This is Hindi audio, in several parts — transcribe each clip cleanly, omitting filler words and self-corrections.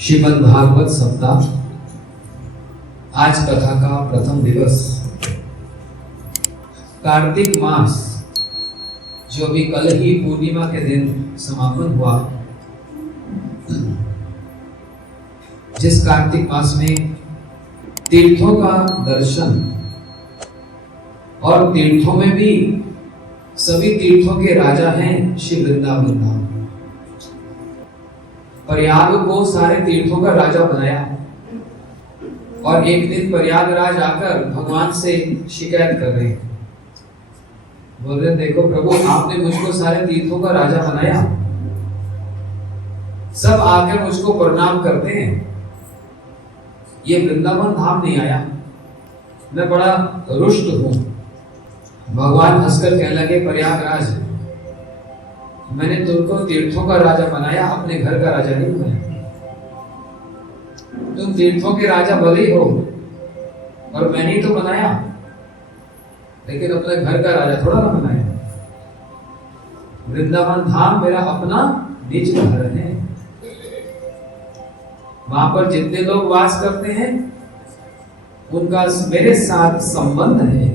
श्रीमद् भागवत सप्ताह। आज कथा का प्रथम दिवस, कार्तिक मास, जो भी कल ही पूर्णिमा के दिन समापन हुआ। जिस कार्तिक मास में तीर्थों का दर्शन और तीर्थों में भी सभी तीर्थों के राजा हैं श्री वृंदावन धाम। प्रयाग को सारे तीर्थों का राजा बनाया और एक दिन प्रयागराज आकर भगवान से शिकायत कर रहे हैं। बोल रहे, देखो प्रभु, आपने मुझको सारे तीर्थों का राजा बनाया, सब आकर मुझको प्रणाम करते हैं, ये वृंदावन धाम नहीं आया, मैं बड़ा रुष्ट हूं। भगवान हंसकर कहने लगे, प्रयागराज, मैंने तुमको तीर्थों का राजा बनाया, अपने घर का राजा नहीं बनाया। तुम तीर्थों के राजा भले ही हो और मैंने ही तो बनाया, लेकिन अपने घर का राजा थोड़ा ना बनाया। वृंदावन धाम मेरा अपना निज घर है, वहां पर जितने लोग वास करते हैं उनका मेरे साथ संबंध है।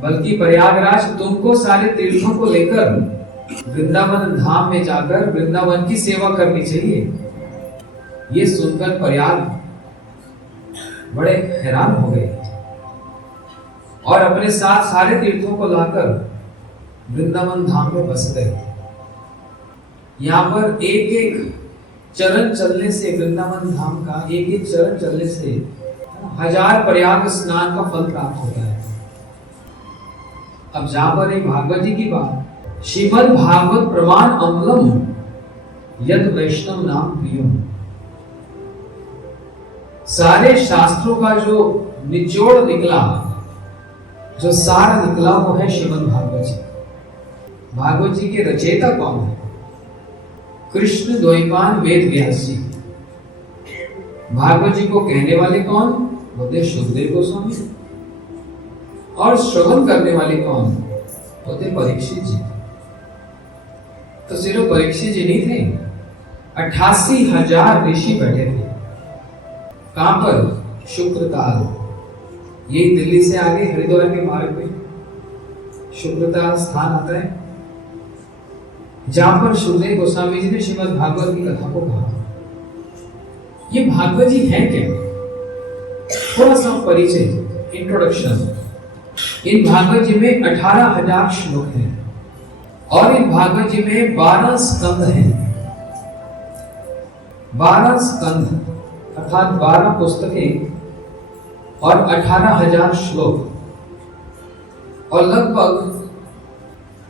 बल्कि प्रयागराज, तुमको सारे तीर्थों को लेकर वृंदावन धाम में जाकर वृंदावन की सेवा करनी चाहिए। ये सुनकर प्रयाग बड़े हैरान हो गए और अपने साथ सारे तीर्थों को लाकर वृंदावन धाम में बस गए। यहाँ पर एक एक चरण चलने से, वृंदावन धाम का एक एक चरण चलने से 1000 प्रयाग स्नान का फल प्राप्त होता है। अब जहां पर एक भागवत जी की बात, श्रीमद् भागवत प्रमाण अम्लम यद वैष्णव नाम प्रियम। सारे शास्त्रों का जो निचोड़ निकला, जो सार निकला, वो है श्रीमद् भागवत जी। भागवत जी के रचयिता कौन है? कृष्ण द्वैपायन वेद व्यास जी। भागवत जी को कहने वाले कौन? बोलते शुकदेव गोस्वामी। और श्रवण करने वाले कौन? बोलते परीक्षित जी। तो सिर्फ परीक्षित जी नहीं थे, 88,000 ऋषि बैठे थे। कहां पर? शुक्रताल। यही दिल्ली से आगे हरिद्वार के मार्ग में शुक्रताल स्थान आता है, जहां पर शुकदेव गोस्वामी जी ने श्रीमद् भागवत की कथा को कहा। ये भागवत जी है क्या? थोड़ा सा परिचय, इंट्रोडक्शन। इन भागवत जी में 18,000 श्लोक हैं और इन भागवत जी में 12 स्कंद हैं। 12 स्कंद अर्थात 12 पुस्तकें और 18,000 श्लोक और लगभग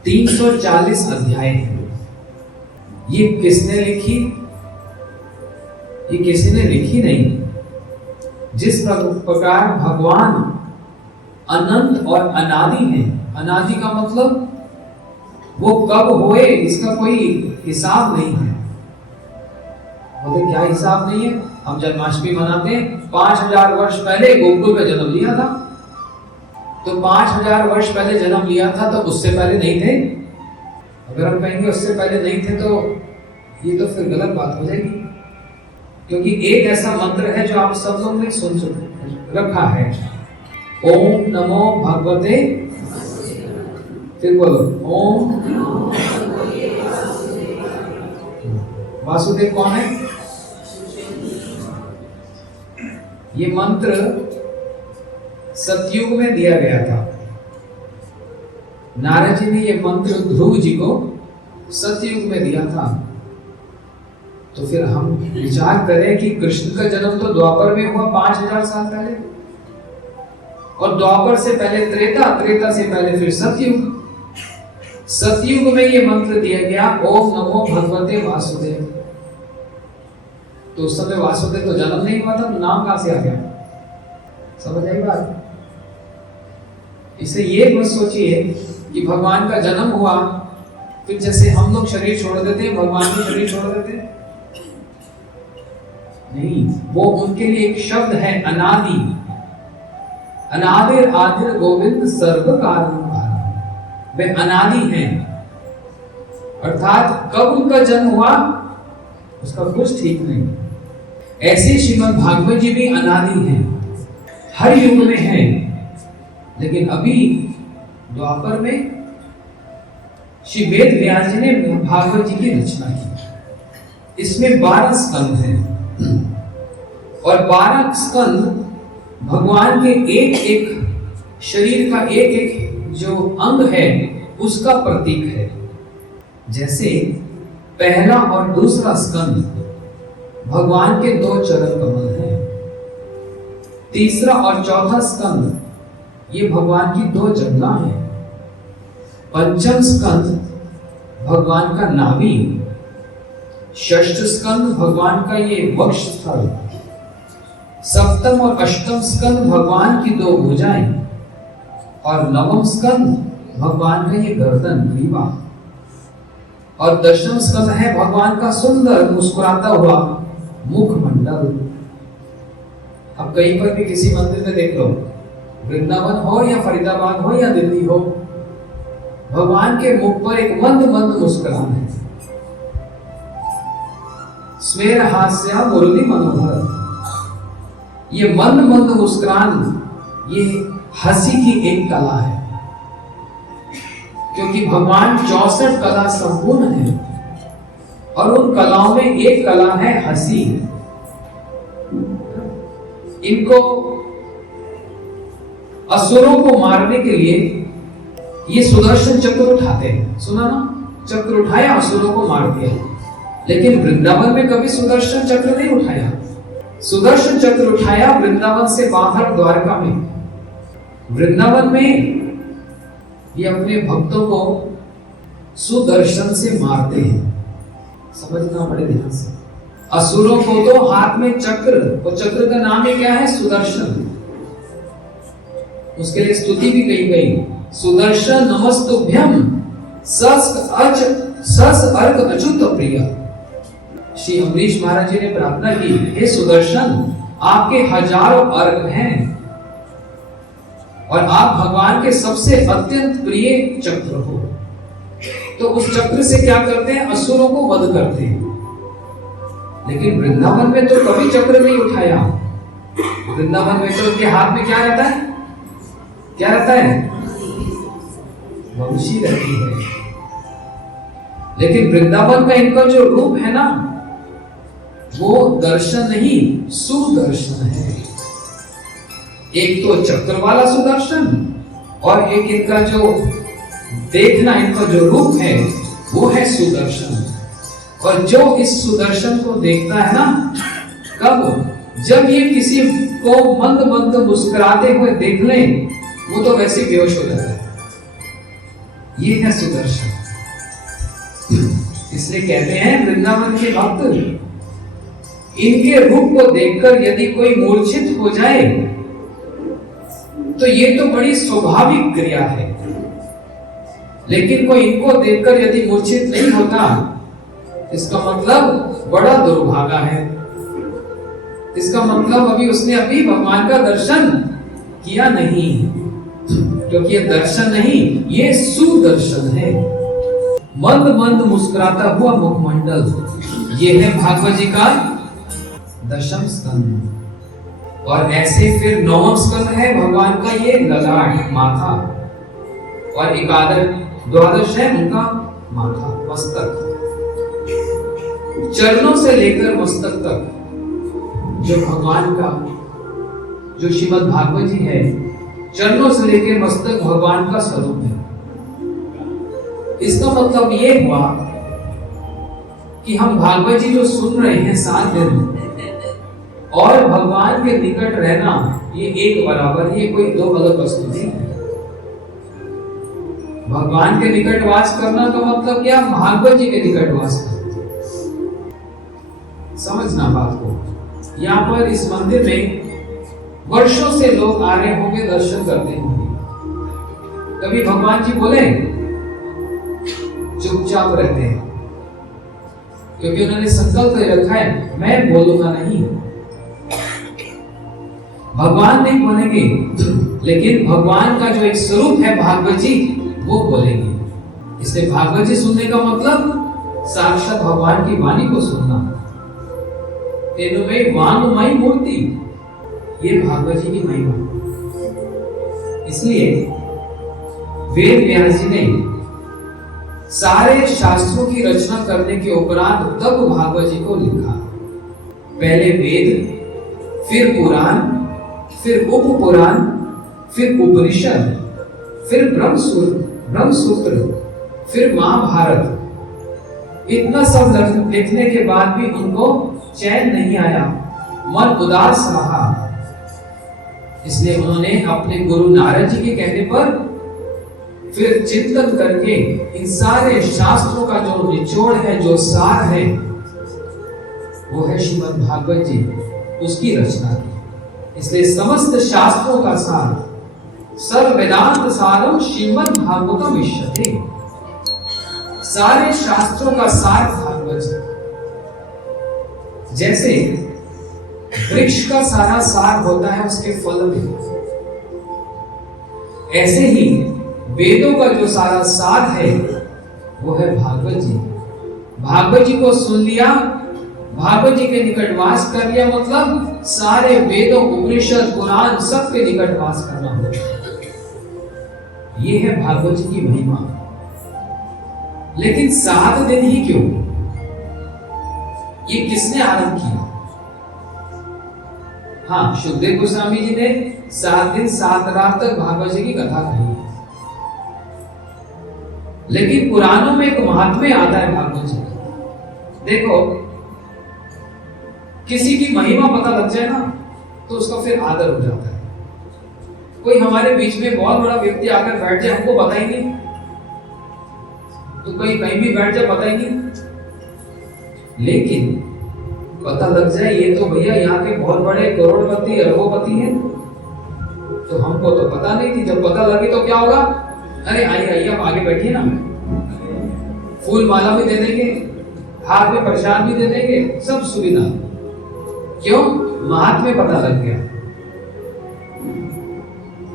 340 अध्याय हैं। ये किसने लिखी? ये किसी ने लिखी नहीं। जिस प्रकार भगवान अनंत और अनादि हैं, अनादि का मतलब वो कब हुए इसका कोई हिसाब नहीं है। बोले क्या हिसाब नहीं है? हम जन्माष्टमी मनाते हैं, 5000 वर्ष पहले गोकुल में जन्म लिया था, तो 5000 वर्ष पहले जन्म लिया था, तो उससे पहले नहीं थे। अगर हम कहेंगे उससे पहले नहीं थे तो ये तो फिर गलत बात हो जाएगी, क्योंकि एक ऐसा मंत्र है जो आप सब लोग ने सुन रखा है, ओम नमो भगवते, फिर बोलो ओम। वासुदेव कौन है? ये मंत्र सतयुग में दिया गया था। नारद जी ने ये मंत्र ध्रुव जी को सतयुग में दिया था। तो फिर हम विचार करें कि कृष्ण का जन्म तो द्वापर में हुआ 5000 साल पहले, और द्वापर से पहले त्रेता, त्रेता से पहले फिर सतयुग। सतयुग में ये मंत्र दिया गया, ओम नमो भगवते वासुदेव। तो उस समय वासुदेव तो जन्म नहीं हुआ था, तो नाम कहां से आ गया? समझ आई बात? इसे ये मत सोचिए कि भगवान का जन्म हुआ फिर जैसे हम लोग शरीर छोड़ देते हैं, भगवान भी शरीर छोड़ देते हैं। नहीं, वो उनके लिए एक शब्द है, अनादि। अनादिर आदिर गोविंद सर्व कारण, वे अनादि हैं। अर्थात कब उनका जन्म हुआ उसका कुछ ठीक नहीं। ऐसे श्रीमद् भागवत जी भी अनादि हैं, हर युग में हैं, लेकिन अभी द्वापर में श्री वेद व्यास जी ने भागवत जी की रचना की। इसमें 12 स्कंद हैं और 12 स्कंद भगवान के एक एक शरीर का एक एक जो अंग है उसका प्रतीक है। जैसे पहला और दूसरा स्कंद भगवान के 2 चरण कमल हैं, तीसरा और चौथा स्कंद ये भगवान की 2 जंघा हैं, पंचम स्कंद भगवान का नाभि, षष्ठ स्कंद भगवान का ये वक्ष स्थल, सप्तम और अष्टम स्कंद भगवान की 2 भुजाएं और नवम स्कंद भगवान का ये गर्दन ग्रीवा और दशम स्कंद है भगवान का सुंदर मुस्कुराता हुआ मुखमंडल। अब कहीं पर भी किसी मंदिर में देख लो, वृंदावन हो या फरीदाबाद हो या दिल्ली हो, भगवान के मुख पर एक मंद मंद मुस्कुराहट है। स्मेर हास्य मुरली मनोहर, ये मंद मंद मुस्कुराहट ये हंसी की एक कला है, क्योंकि भगवान 64 कला संपूर्ण है और उन कलाओं में एक कला है हंसी। इनको असुरों को मारने के लिए ये सुदर्शन चक्र उठाते हैं, सुना ना, चक्र उठाया असुरों को मार दिया। लेकिन वृंदावन में कभी सुदर्शन चक्र नहीं उठाया। सुदर्शन चक्र उठाया वृंदावन से बाहर द्वारका में। वृंदावन में ये अपने भक्तों को सुदर्शन से मारते हैं, समझना बड़े ध्यान से। असुरों को तो हाथ में चक्र, और चक्र का नाम ही क्या है? सुदर्शन। उसके लिए स्तुति भी कही गई, सुदर्शन नमस्तुभ्यं सस अर्क अच्युत प्रिय। श्री अमरीश महाराज जी ने प्रार्थना की, हे सुदर्शन, आपके हजारों अर्घ हैं और आप भगवान के सबसे अत्यंत प्रिय चक्र हो। तो उस चक्र से क्या करते हैं? असुरों को वध करते हैं। लेकिन वृंदावन में तो कभी चक्र नहीं उठाया। वृंदावन में तो उनके हाथ में क्या रहता है? क्या रहता है? वंशी रहती है। लेकिन वृंदावन का इनका जो रूप है ना, वो दर्शन नहीं सुदर्शन है। एक तो चक्र वाला सुदर्शन और एक इनका जो देखना, इनका जो रूप है वो है सुदर्शन। और जो इस सुदर्शन को देखता है ना, कब? जब ये किसी को मंद मंद मुस्कुराते हुए देख ले, वो तो वैसे बेहोश हो जाता है। ये है सुदर्शन। इसलिए कहते हैं वृंदावन के भक्त, इनके रूप को देखकर यदि कोई मूर्छित हो जाए तो ये तो बड़ी स्वाभाविक क्रिया है। लेकिन कोई इनको देखकर यदि मूर्छित नहीं होता, इसका मतलब बड़ा दुर्भागा है। इसका मतलब अभी भगवान का दर्शन किया नहीं, क्योंकि ये दर्शन नहीं, ये सुदर्शन है। मंद मंद मुस्कुराता हुआ मुखमंडल, ये है भागवत जी का दशम स्कंद। और ऐसे फिर नवम स्कंद है भगवान का ये ललाट, माथा, और द्वादश है उनका माथा, मस्तक। चरणों से लेकर मस्तक तक जो भगवान का, जो श्रीमद् भागवत जी है, चरणों से लेकर मस्तक भगवान का स्वरूप है। इसका मतलब ये हुआ कि हम भागवत जी जो सुन रहे हैं 7 दिन, और भगवान के निकट रहना, ये एक बराबर है, कोई 2 अलग वस्तु नहीं है। भगवान के निकट वास करना का मतलब क्या? भागवत जी के निकट वास करना। समझना बात को। यहाँ पर इस मंदिर में वर्षों से लोग आ रहे होंगे, दर्शन करते होंगे। कभी भगवान जी बोले? चुपचाप रहते हैं, क्योंकि उन्होंने संकल्प ले रखा है, मैं बोलूंगा नहीं। भगवान नहीं बोलेंगे, लेकिन भगवान का जो एक स्वरूप है भागवत जी, वो बोलेंगे। इसलिए भागवत जी सुनने का मतलब साक्षात भगवान की वाणी को सुनना। तेनुमय वांगमय मूर्ति, ये भागवत जी की महिमा। इसलिए वेद व्यास जी ने सारे शास्त्रों की रचना करने के उपरांत तब भागवत जी को लिखा। पहले वेद, फिर पुराण, फिर उपपुराण, फिर उपनिषद, फिर ब्रह्मसूत्र, फिर महाभारत। इतना सब लिखने के बाद भी उनको चैन नहीं आया, मन उदास रहा। इसलिए उन्होंने अपने गुरु नारद जी के कहने पर फिर चिंतन करके इन सारे शास्त्रों का जो निचोड़ है, जो सार है, वो है श्रीमद् भागवत जी, उसकी रचना की। इसलिए समस्त शास्त्रों का सार, सर्व वेदांत सारम श्रीमद् भागवतम विश्यते, सारे शास्त्रों का सार भागवत जी। जैसे वृक्ष का सारा सार होता है उसके फल में, ऐसे ही वेदों का जो सारा सार है वो है भागवत जी। भागवत जी को सुन लिया, भागवत जी के निकट वास कर लिया, मतलब सारे वेदों, उपनिषद, पुराण सब के निकट वास करना होगा। ये है भागवत जी की महिमा। लेकिन 7 दिन ही क्यों? ये किसने आरंभ किया? हाँ, सुखदेव गोस्वामी जी ने 7 दिन 7 रात तक भागवत जी की कथा कही। लेकिन पुराणों में एक महात्म्य आता है भागवत जी। देखो, किसी की महिमा पता लग जाए ना तो उसका फिर आदर हो जाता है। कोई हमारे बीच में बहुत बड़ा व्यक्ति आकर बैठ जाए, हमको बताएंगे तो कहीं भी बैठ जाए, बताएंगे। लेकिन पता लग जाए ये तो भैया यहाँ के बहुत बड़े करोड़पति, अरबोपति हैं, तो हमको तो पता नहीं थी। जब पता लगे तो क्या होगा? अरे आइए आप आगे बैठिए ना, फूल माला भी दे देंगे, हाथ में प्रसाद भी दे देंगे, सब सुविधा। क्यों? महात्म्य पता लग गया।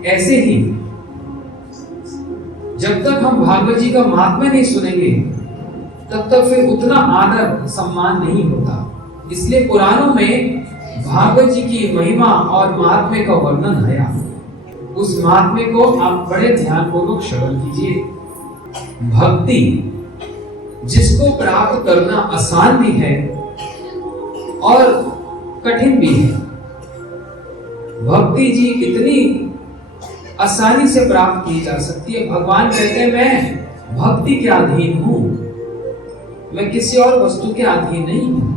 ऐसे ही जब तक हम भागवत जी का महात्म्य नहीं सुनेंगे तब तक फिर उतना आदर सम्मान नहीं होता। इसलिए पुराणों में भागवत जी की महिमा और महात्म्य का वर्णन है। उस महात्म्य को आप बड़े ध्यानपूर्वक श्रवण कीजिए। भक्ति जिसको प्राप्त करना आसान भी है और कठिन भी है। भक्ति जी इतनी आसानी से प्राप्त की जा सकती है। भगवान कहते हैं मैं भक्ति के अधीन हूं, मैं किसी और वस्तु के अधीन नहीं हूं।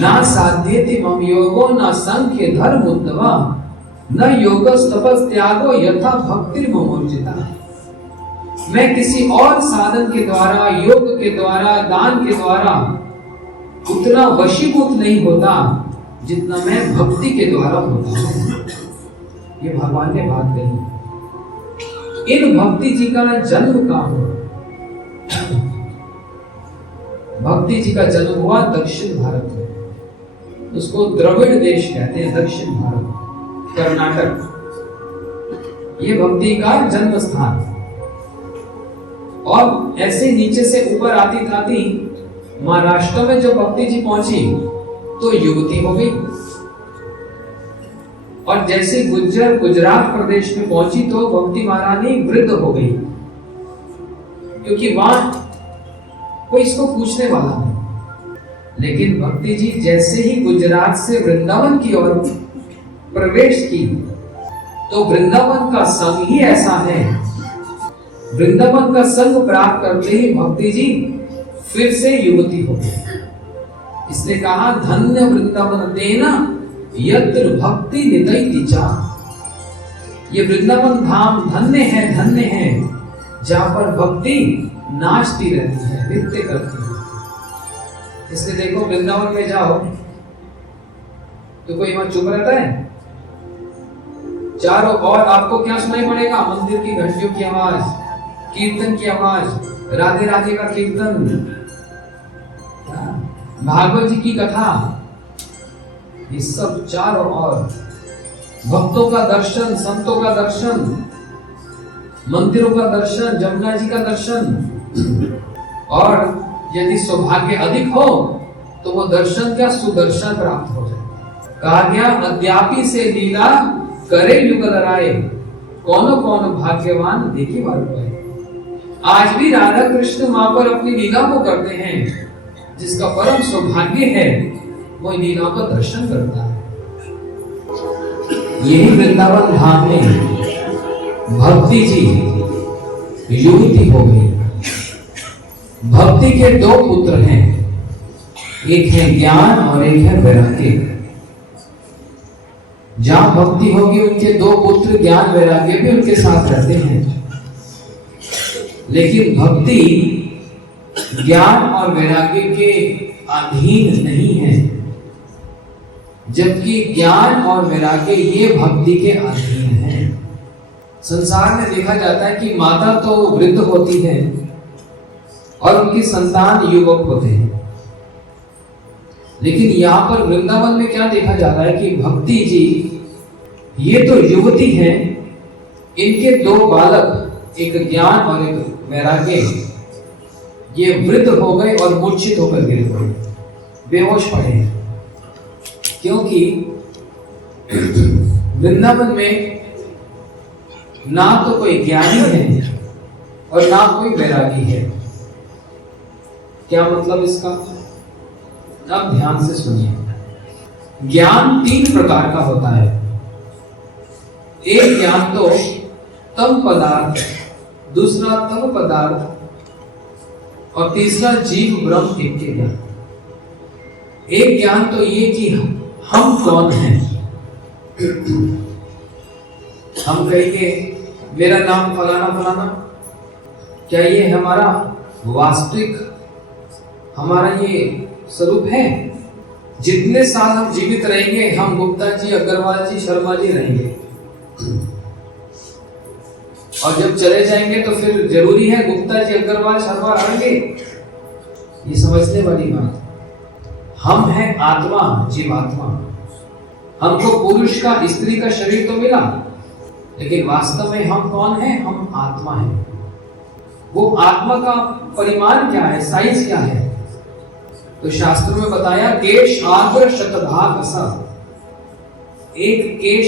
ना साध्यति मम योगो न संख्य धर्म उद्भवा न योगस तपस त्यागो यथा भक्ति ममोर्जिता। मैं किसी और साधन के द्वारा, योग के द्वारा, दान के द्वारा उतना वशीभूत नहीं होता जितना मैं भक्ति के द्वारा होता हूं। ये भगवान ने बात कही। इन भक्ति जी का जन्म कहाँ हुआ? भक्ति जी का जन्म हुआ दक्षिण भारत में। उसको द्रविड़ देश कहते हैं, दक्षिण भारत, कर्नाटक। ये भक्ति का जन्म स्थान। और ऐसे नीचे से ऊपर आती आती महाराष्ट्र में जो भक्ति जी पहुंची तो युवती हो गई, और जैसे गुजरात प्रदेश में पहुंची तो भक्ति महारानी वृद्ध हो गई, क्योंकि वहां कोई इसको पूछने वाला नहीं। लेकिन भक्ति जी जैसे ही गुजरात से वृंदावन की ओर प्रवेश की तो वृंदावन का संग ही ऐसा है, वृंदावन का संग प्राप्त करते ही भक्ति जी फिर से युवती हो गई। इसने कहा धन्य वृंदावन तेना यत्र भक्ति नितैति चा। ये वृंदावन धाम धन्य है जहां पर भक्ति नाचती रहती है, नृत्य करती है। इसलिए देखो वृंदावन में जाओ तो कोई वहां चुप रहता है? चारों ओर आपको क्या सुनाई पड़ेगा? मंदिर की घंटियों की आवाज, कीर्तन की आवाज, राधे राधे का कीर्तन, भागवत जी की कथा, ये सब चारों ओर। भक्तों का दर्शन, संतों का दर्शन, मंदिरों का दर्शन, जमुना जी का दर्शन। और यदि सौभाग्य अधिक हो तो वो दर्शन क्या सुदर्शन प्राप्त हो जाए। कहा गया अद्यापि से लीला करे युगल राय, कौन कौन भाग्यवान देखी बार पाए। आज भी राधा कृष्ण वहां पर अपनी लीला को करते हैं। जिसका परम सौभाग्य है वो लीला का दर्शन करता है। यही वृंदावन धाम में भक्ति जी युवती हो गई। भक्ति के दो पुत्र हैं, एक है ज्ञान और एक है वैराग्य। जहां भक्ति होगी उनके दो पुत्र ज्ञान वैराग्य भी उनके साथ रहते हैं। लेकिन भक्ति ज्ञान और वैराग्य के अधीन नहीं है, जबकि ज्ञान और वैराग्य ये भक्ति के अधीन है। संसार में देखा जाता है कि माता तो वृद्ध होती है और उनकी संतान युवक होते हैं, लेकिन यहाँ पर वृंदावन में क्या देखा जा रहा है कि भक्ति जी ये तो युवती हैं, इनके दो बालक एक ज्ञान और एक वैराग्य ये वृद्ध हो गए और मूर्छित होकर गिर पड़े, बेहोश पड़े। क्योंकि वृंदावन में ना तो कोई ज्ञानी है और ना कोई वैरागी है। क्या मतलब इसका? अब ध्यान से सुनिए। ज्ञान तीन प्रकार का होता है। एक ज्ञान तो तम पदार्थ, दूसरा तम पदार्थ और तीसरा जीव ब्रह्म के ज्ञान। एक ज्ञान तो ये कि हम कौन हैं। हम कहेंगे मेरा नाम फलाना फलाना, क्या ये हमारा वास्तविक हमारा ये स्वरूप है? जितने साल हम जीवित रहेंगे हम गुप्ता जी, अग्रवाल जी, शर्मा जी रहेंगे, और जब चले जाएंगे तो फिर जरूरी है गुप्ता जी, अग्रवाल, शर्मा रहेंगे? ये समझने वाली बात। हम हैं आत्मा, जीवात्मा। हमको पुरुष का, स्त्री का शरीर तो मिला, लेकिन वास्तव में हम कौन हैं? हम आत्मा हैं। वो आत्मा का परिमाण क्या है, साइज क्या है? तो शास्त्रों में बताया केश आग्र शतभाग असा। एक केश,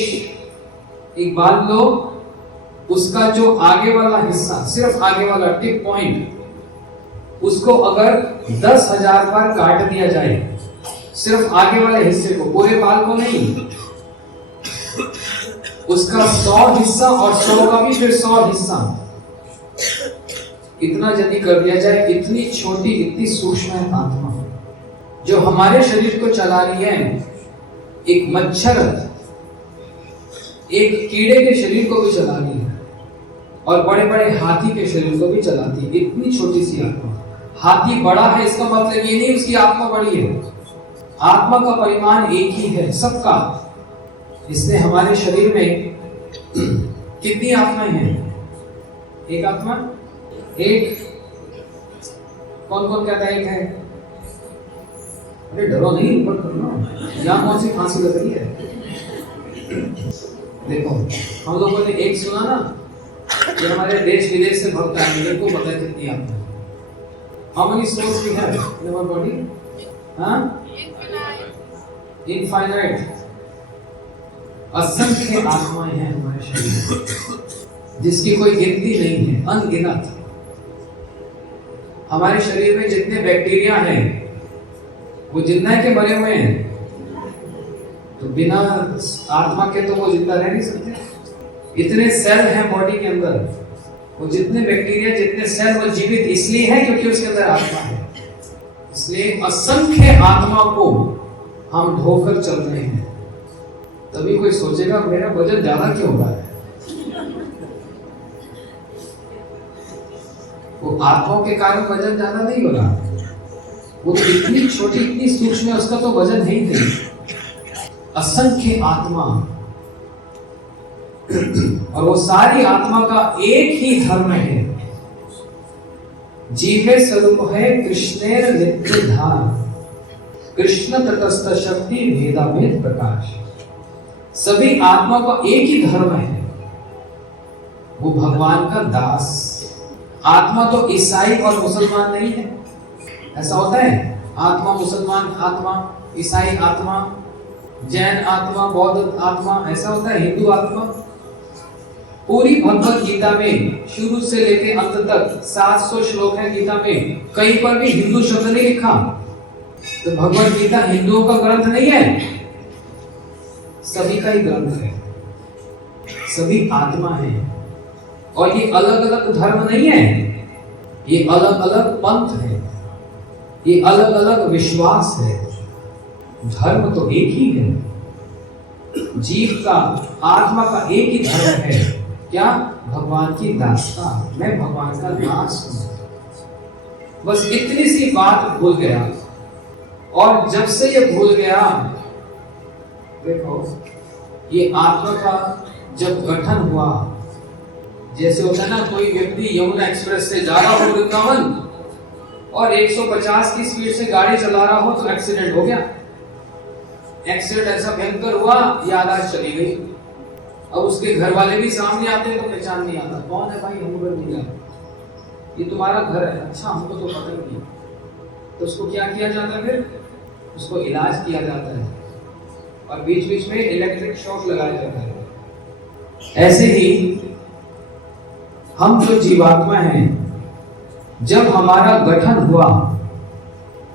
एक बाल लो, उसका जो आगे वाला हिस्सा, सिर्फ आगे वाला टिप पॉइंट, उसको अगर 10,000 बार काट दिया जाए, सिर्फ आगे वाले हिस्से को, पूरे बाल को नहीं, उसका 100 हिस्सा और 100 का भी फिर 100 हिस्सा, इतना यदि कर दिया जाए, इतनी छोटी, इतनी सूक्ष्म है आत्मा जो हमारे शरीर को चला रही है। एक मच्छर एक कीड़े के शरीर को भी चला रही है और बड़े बड़े हाथी के शरीर को भी चलाती है। इतनी छोटी सी आत्मा। हाथी बड़ा है इसका मतलब ये नहीं उसकी आत्मा बड़ी है। आत्मा का परिमाण एक ही है सबका। इसलिए हमारे शरीर में कितनी आत्माएं हैं? एक आत्मा, एक। कौन कौन कहता है एक है? अरे डरो नहीं, ऊपर करना। यहाँ कौन सी फांसी लग रही है? देखो हम लोगों ने एक सुना ना कि हमारे देश विदेश से भक्त आएंगे, को पता है कितनी आत्मा। How many souls we have in our body? हाँ? Infinite. असंख्य आत्माएं हैं हमारे शरीर में, जिसकी कोई गिनती नहीं है, अनगिनत। हमारे शरीर में जितने बैक्टीरिया हैं वो जिंदा है के मरे हुए हैं? तो बिना आत्मा के तो वो जिंदा रह नहीं सकते। इतने सेल हैं बॉडी के अंदर, वो जितने बैक्टीरिया, जितने सेल, वो जीवित इसलिए है क्योंकि उसके अंदर आत्मा है। इसलिए असंख्य आत्मा को हम ढोकर चल रहे हैं। तभी कोई सोचेगा मेरा वजन ज्यादा क्यों हो रहा है? वो आत्माओं के कारण वजन ज्यादा नहीं हो रहा। वो तो इतनी छोटी, इतनी सूक्ष्म है, उसका तो वजन है ही नहीं। असंख्य आत्मा, और वो सारी आत्मा का एक ही धर्म है। जीवे स्वरूप है कृष्णेर नित्य धाम, कृष्ण तटस्थ शक्ति भेदाभेद प्रकाश। सभी आत्मा का एक ही धर्म है, वो भगवान का दास। आत्मा तो ईसाई और मुसलमान नहीं है। ऐसा होता है? आत्मा, मुसलमान आत्मा, ईसाई आत्मा, जैन आत्मा, बौद्ध आत्मा, ऐसा होता है हिंदू आत्मा। पूरी भगवत गीता में शुरू से लेके अंत तक 700 श्लोक है गीता में, कहीं पर भी हिंदू शब्द नहीं लिखा। तो भगवत गीता हिंदुओं का ग्रंथ नहीं है, सभी का ही ग्रंथ है, सभी आत्मा है। और ये अलग अलग धर्म नहीं है, ये अलग अलग पंथ है, ये अलग अलग विश्वास है। धर्म तो एक ही है, जीव का, आत्मा का एक ही धर्म है। क्या? भगवान की दासता, मैं भगवान का दास हूं। बस इतनी सी बात भूल गया, और जब से ये भूल गया, देखो ये आत्मा का जब गठन हुआ, जैसे होता है ना, कोई व्यक्ति यमुना एक्सप्रेस से जा रहा हो वृंदावन और 150 की स्पीड से गाड़ी चला रहा हो तो एक्सीडेंट हो गया। एक्सीडेंट ऐसा भयंकर हुआ, याददाश्त चली गई। अब उसके घर वाले भी सामने आते हैं तो पहचान नहीं आता, कौन है भाई, हमको नहीं जानते, ये तुम्हारा घर है, अच्छा हमको तो पता ही नहीं। तो उसको क्या किया जाता है? फिर उसको इलाज किया जाता है और बीच बीच में इलेक्ट्रिक शॉक लगाया जाता है। ऐसे ही हम जो जीवात्मा हैं, जब हमारा गठन हुआ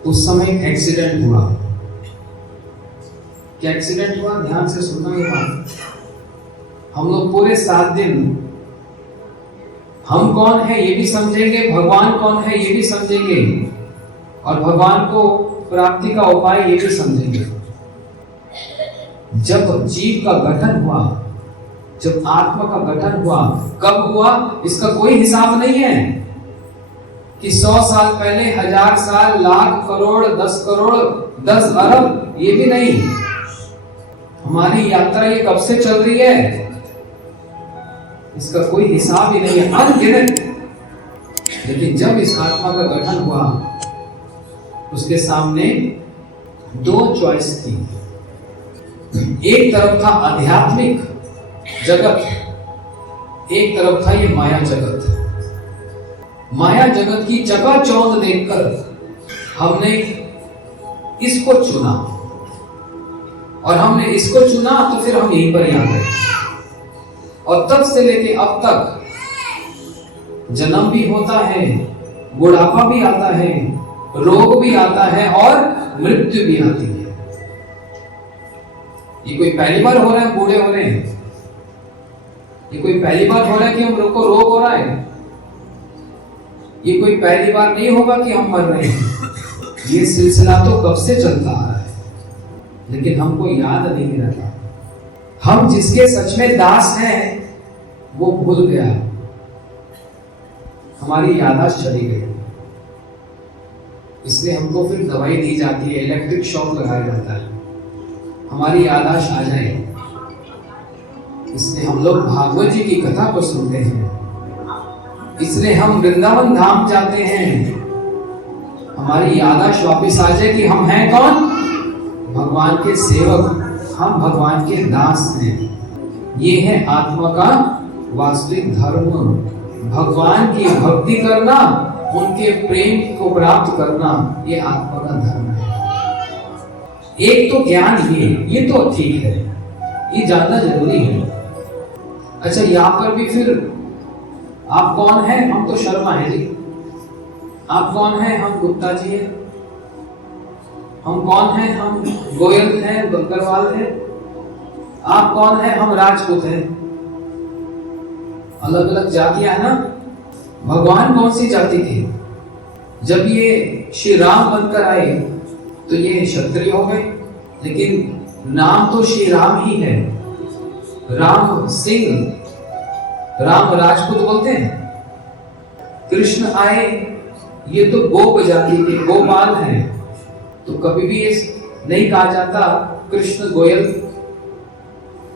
उस समय एक्सीडेंट हुआ। क्या एक्सीडेंट हुआ? ध्यान से सुनना ये बात। हम लोग पूरे 7 दिन हम कौन है ये भी समझेंगे, भगवान कौन है ये भी समझेंगे, और भगवान को प्राप्ति का उपाय ये भी समझेंगे। जब जीव का गठन हुआ, जब आत्मा का गठन हुआ, कब हुआ इसका कोई हिसाब नहीं है कि 100 साल पहले, 1000 साल, लाख, करोड़, 10 करोड़, 10 अरब, ये भी नहीं। हमारी यात्रा ये कब से चल रही है इसका कोई हिसाब ही नहीं है, अनगिनत। लेकिन जब इस आत्मा का गठन हुआ, उसके सामने 2 चॉइस थी। एक तरफ था आध्यात्मिक जगत, एक तरफ था ये माया जगत। माया जगत की चकाचौंध देखकर हमने इसको चुना, और हमने इसको चुना तो फिर हम यहीं पर ही आ गए। और तब से लेके अब तक जन्म भी होता है, बुढ़ापा भी आता है, रोग भी आता है और मृत्यु भी आती है। ये कोई पहली बार हो रहा है बूढ़े हो रहे हैं? ये कोई पहली बार हो रहा है कि हम लोग को रोग हो रहा है? ये कोई पहली बार नहीं होगा कि हम मर रहे हैं। ये सिलसिला तो कब से चलता आ रहा है, लेकिन हमको याद नहीं रहता। हम जिसके सच में दास हैं वो भूल गया, हमारी याददाश्त चली गई। इसलिए हमको फिर दवाई दी जाती है, इलेक्ट्रिक शॉक लगाया जाता है, हमारी याददाश्त आ जाए। इसलिए हम लोग भागवत जी की कथा को सुनते हैं, इसलिए हम वृंदावन धाम जाते हैं, हमारी याददाश्त वापस आ जाए कि हम हैं कौन? भगवान के सेवक, हम भगवान के दास हैं। ये है आत्मा का वास्तविक धर्म, भगवान की भक्ति करना, उनके प्रेम को प्राप्त करना, ये आत्मा का धर्म है। एक तो ज्ञान ये तो ठीक है, ये जानना जरूरी है। अच्छा, यहाँ पर भी फिर आप कौन है? हम तो शर्मा है जी। आप कौन है? हम गुप्ता जी हैं। हम कौन है? हम गोयल हैं, बकरवाल हैं। आप कौन है? हम राजपूत हैं। अलग अलग जातियां है ना। भगवान कौन सी जाति थी? जब ये श्री राम बनकर आए तो ये क्षत्रिय हो गए, लेकिन नाम तो श्री राम ही है। राम सिंह, राम राजपूत बोलते हैं। कृष्ण आए, ये तो गोप जाति के गोपाल हैं, तो कभी भी ये नहीं कहा जाता कृष्ण गोयल,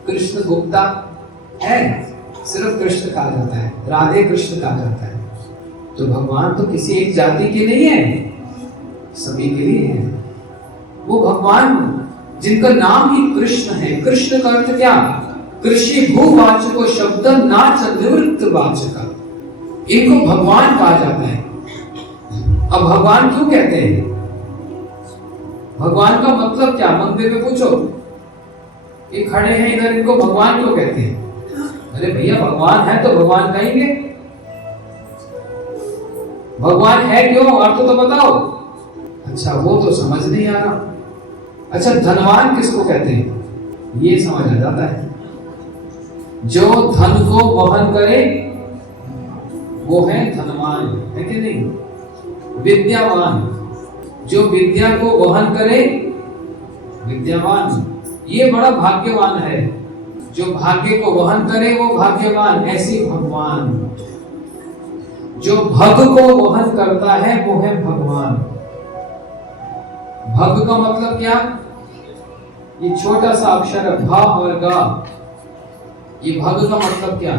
कृष्ण गुप्ता है, सिर्फ कृष्ण कहा जाता है, राधे कृष्ण कहा जाता है। तो भगवान तो किसी एक जाति के नहीं है, सभी के लिए है। वो भगवान जिनका नाम ही कृष्ण है। कृष्ण का अर्थ क्या? कृषि भूवाचको शब्द नाच निवृत्त वाचका, इनको भगवान कहा जाता है। अब भगवान क्यों कहते हैं? भगवान का मतलब क्या? मंदिर में पूछो, ये खड़े हैं इधर, इनको भगवान क्यों कहते हैं? अरे भैया भगवान है तो भगवान कहेंगे, भगवान है क्यों, अर्थ तो बताओ। अच्छा वो तो समझ नहीं आ रहा। अच्छा धनवान किसको कहते हैं? ये समझ आ जाता है। जो धन को वहन करे वो है धनवान, है कि नहीं? विद्यावान, जो विद्या को वहन करे विद्यावान, ये बड़ा भाग्यवान है। जो भाग्य को वहन करे वो भाग्यवान, ऐसे भगवान। जो भग को वहन करता है वो है भगवान। भग का मतलब क्या? ये छोटा सा अक्षर है भ और ग, ये भग का मतलब क्या?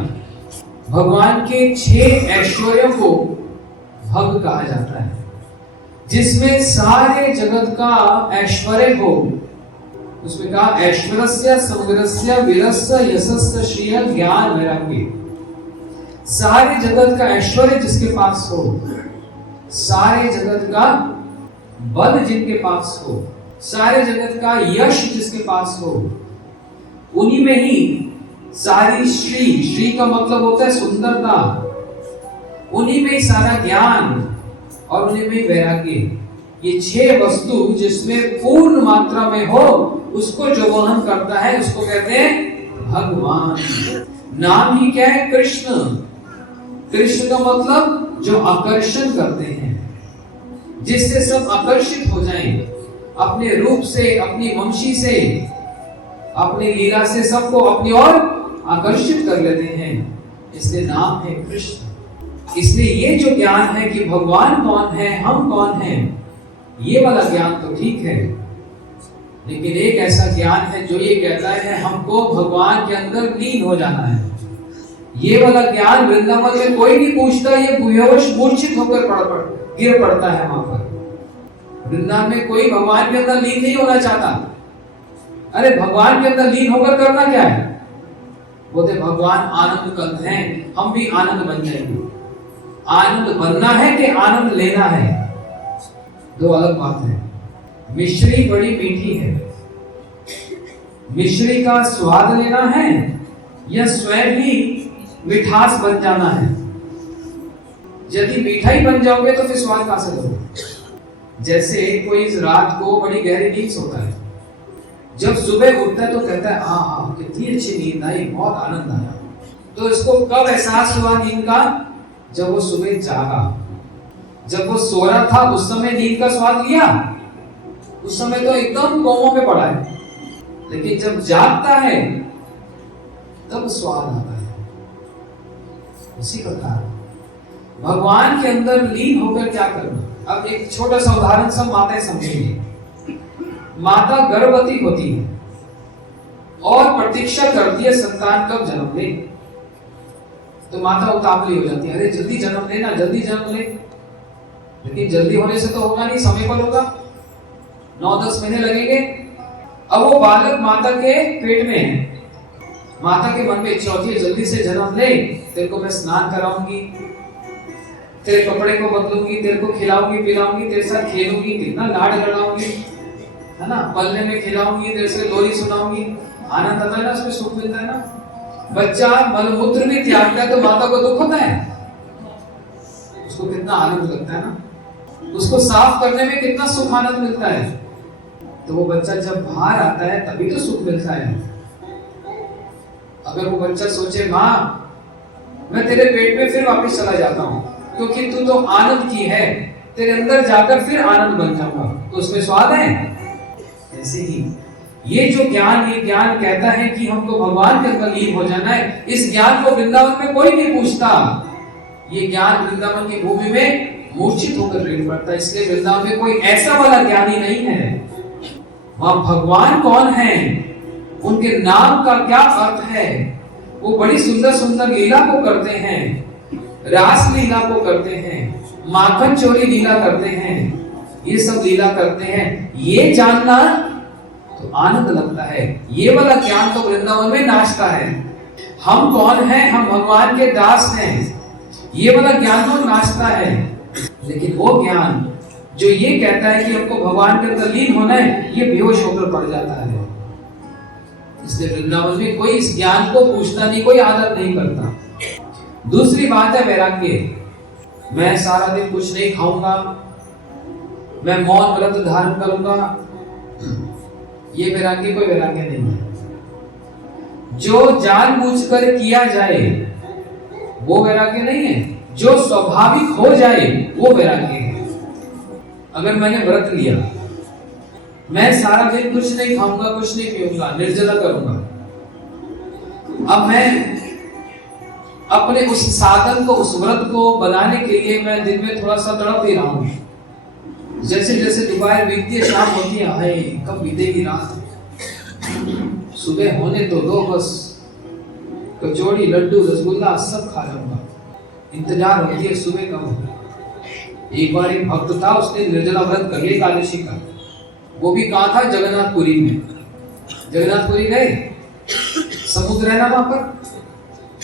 भगवान के 6 ऐश्वर्यों को भग कहा जाता है, जिसमें सारे जगत का ऐश्वर्य हो। उसमें कहा ऐश्वर्यस्य समग्रस्य वीरस्य यशस्य श्रिय ज्ञान वैराग्य। सारे जगत का ऐश्वर्य जिसके पास हो, सारे जगत का बल जिनके पास हो, सारे जगत का यश जिसके पास हो, उन्हीं में ही सारी श्री, श्री का मतलब होता है सुंदरता, उन्हीं में ही सारा ज्ञान और उन्हीं में ही वैराग्य। ये 6 वस्तु जिसमें पूर्ण मात्रा में हो, उसको जो वहन करता है उसको कहते हैं भगवान। नाम ही क्या है? कृष्ण। कृष्ण का मतलब जो आकर्षण करते हैं, जिससे सब आकर्षित हो जाएं, अपने रूप से, अपनी वंशी से, अपनी लीला से सबको अपनी ओर आकर्षित कर लेते हैं, इसलिए नाम है कृष्ण। इसलिए ये जो ज्ञान है कि भगवान कौन है, हम कौन हैं, ये वाला ज्ञान तो ठीक है, लेकिन एक ऐसा ज्ञान है जो ये कहता है हमको भगवान के अंदर लीन हो जाना है। ये वाला ज्ञान वृंदावन में कोई नहीं पूछता, ये बेहोश मूर्छित होकर गिर पड़ता है वहां पर। वृंदावन में कोई भगवान के अंदर लीन नहीं होना चाहता। अरे भगवान के अंदर लीन होकर करना क्या है? बोलते भगवान आनंद कंद हैं, हम भी आनंद बन जाएंगे। आनंद बनना है कि आनंद लेना है, दो अलग बात है। मिश्री बड़ी मीठी है, मिश्री का स्वाद लेना है या स्वयं ही मिठास बन जाना है? यदि मीठा ही बन जाओगे तो फिर स्वाद कहां से लोगे? जैसे कोई रात को बड़ी गहरी नींद सोता है, जब सुबह उठता है तो कहता है हाँ कितनी अच्छी नींद आई, बहुत आनंद आया। तो इसको कब एहसास हुआ नींद का? जब वो सुबह जागा। जब वो सो रहा था उस समय नींद का स्वाद लिया, उस समय तो एकदम कोमों पे पड़ा है, लेकिन जब जागता है तब स्वाद आता है। उसी प्रकार भगवान के अंदर लीन होकर क्या करना? अब एक छोटा सा उदाहरण सब माताएं समझेंगे। माता गर्भवती होती है और प्रतीक्षा करती है संतान कब जन्म ले, तो माता उतावली हो जाती है, अरे जल्दी जन्म लेना, जल्दी जन्म ले। लेकिन जल्दी होने से तो होगा नहीं, समय पर होगा, 9-10 महीने लगेंगे। अब वो बालक माता के पेट में है, माता के मन में इच्छा होती है जल्दी से जन्म ले, तेरे को मैं स्नान कराऊंगी, तेरे कपड़े को बदलूंगी, तेरे को खिलाऊंगी पिलाऊंगी, तेरे साथ खेलूंगी, कितना लाड लगाऊंगी, है ना, पलने में खिलाऊंगी, तेरे से लोरी सुनाऊंगी। आनंद आता है ना, उसमें सुख मिलता है ना। बच्चा मलमूत्र भी त्यागता है तो माता को दुख होता है, उसको कितना आनंद लगता है ना, उसको साफ करने में कितना सुख आनंद मिलता है। तो वो बच्चा जब बाहर आता है तभी तो सुख मिलता है। अगर वो बच्चा सोचे माँ मैं तेरे पेट में फिर वापस चला जाता हूँ, क्योंकि तू तो आनंद की है, तेरे अंदर जाकर फिर आनंद बन जाऊंगा, तो उसमें स्वाद है। ऐसे ही ये जो ज्ञान, ये ज्ञान कहता है कि हमको भगवान के अंदर लीन हो जाना है। इस ज्ञान को वृंदावन में कोई नहीं पूछता, ये ज्ञान वृंदावन की भूमि में मूर्छित होकर गिर पड़ता है। इसलिए वृंदावन में कोई ऐसा वाला ज्ञानी नहीं है। वहां भगवान कौन है, उनके नाम का क्या अर्थ है, वो बड़ी सुंदर सुंदर लीला को करते हैं, रास लीला को करते हैं, माखन चोरी लीला करते हैं, ये सब लीला करते हैं। ये जानना तो आनंद लगता है। ये वाला ज्ञान तो वृंदावन में नाचता है, हम कौन हैं, हम भगवान के दास हैं, ये वाला ज्ञान तो नाचता है। लेकिन वो ज्ञान जो ये कहता है कि हमको भगवान के अंदर लीन होना है, ये बेहोश होकर पड़ जाता है। इसलिए वृंदावन में कोई इस ज्ञान को पूछता नहीं, कोई आदर नहीं करता। दूसरी बात है वैराग्य। मैं सारा दिन कुछ नहीं खाऊंगा, मैं मौन व्रत धारण करूंगा, ये वैराग्य कोई वैराग्य नहीं है। जो जानबूझकर किया जाए वो वैराग्य नहीं है, जो स्वाभाविक हो जाए वो वैराग्य है। अगर मैंने व्रत लिया, मैं सारा दिन कुछ नहीं खाऊंगा, कुछ नहीं पीऊंगा, निर्जला करूंगा, अब मैं अपने उस साधन को, उस व्रत को बनाने के लिए मैं दिन में थोड़ा सा तड़प ही रहा हूं। जैसे जैसे दोपहर बीतती है, शाम होती है, हाय कब बीतेगी रात, सुबह होने तो दो, बस कचौड़ी लड्डू रसगुल्ला सब खा लूंगा, इंतजार होती है सुबह कब होगा। एक बार एक भक्त था, उसने निर्जला व्रत कर लिया एकादशी का। वो भी कहा था, जगन्नाथपुरी में। जगन्नाथपुरी गए, समुद्र है ना वहां पर,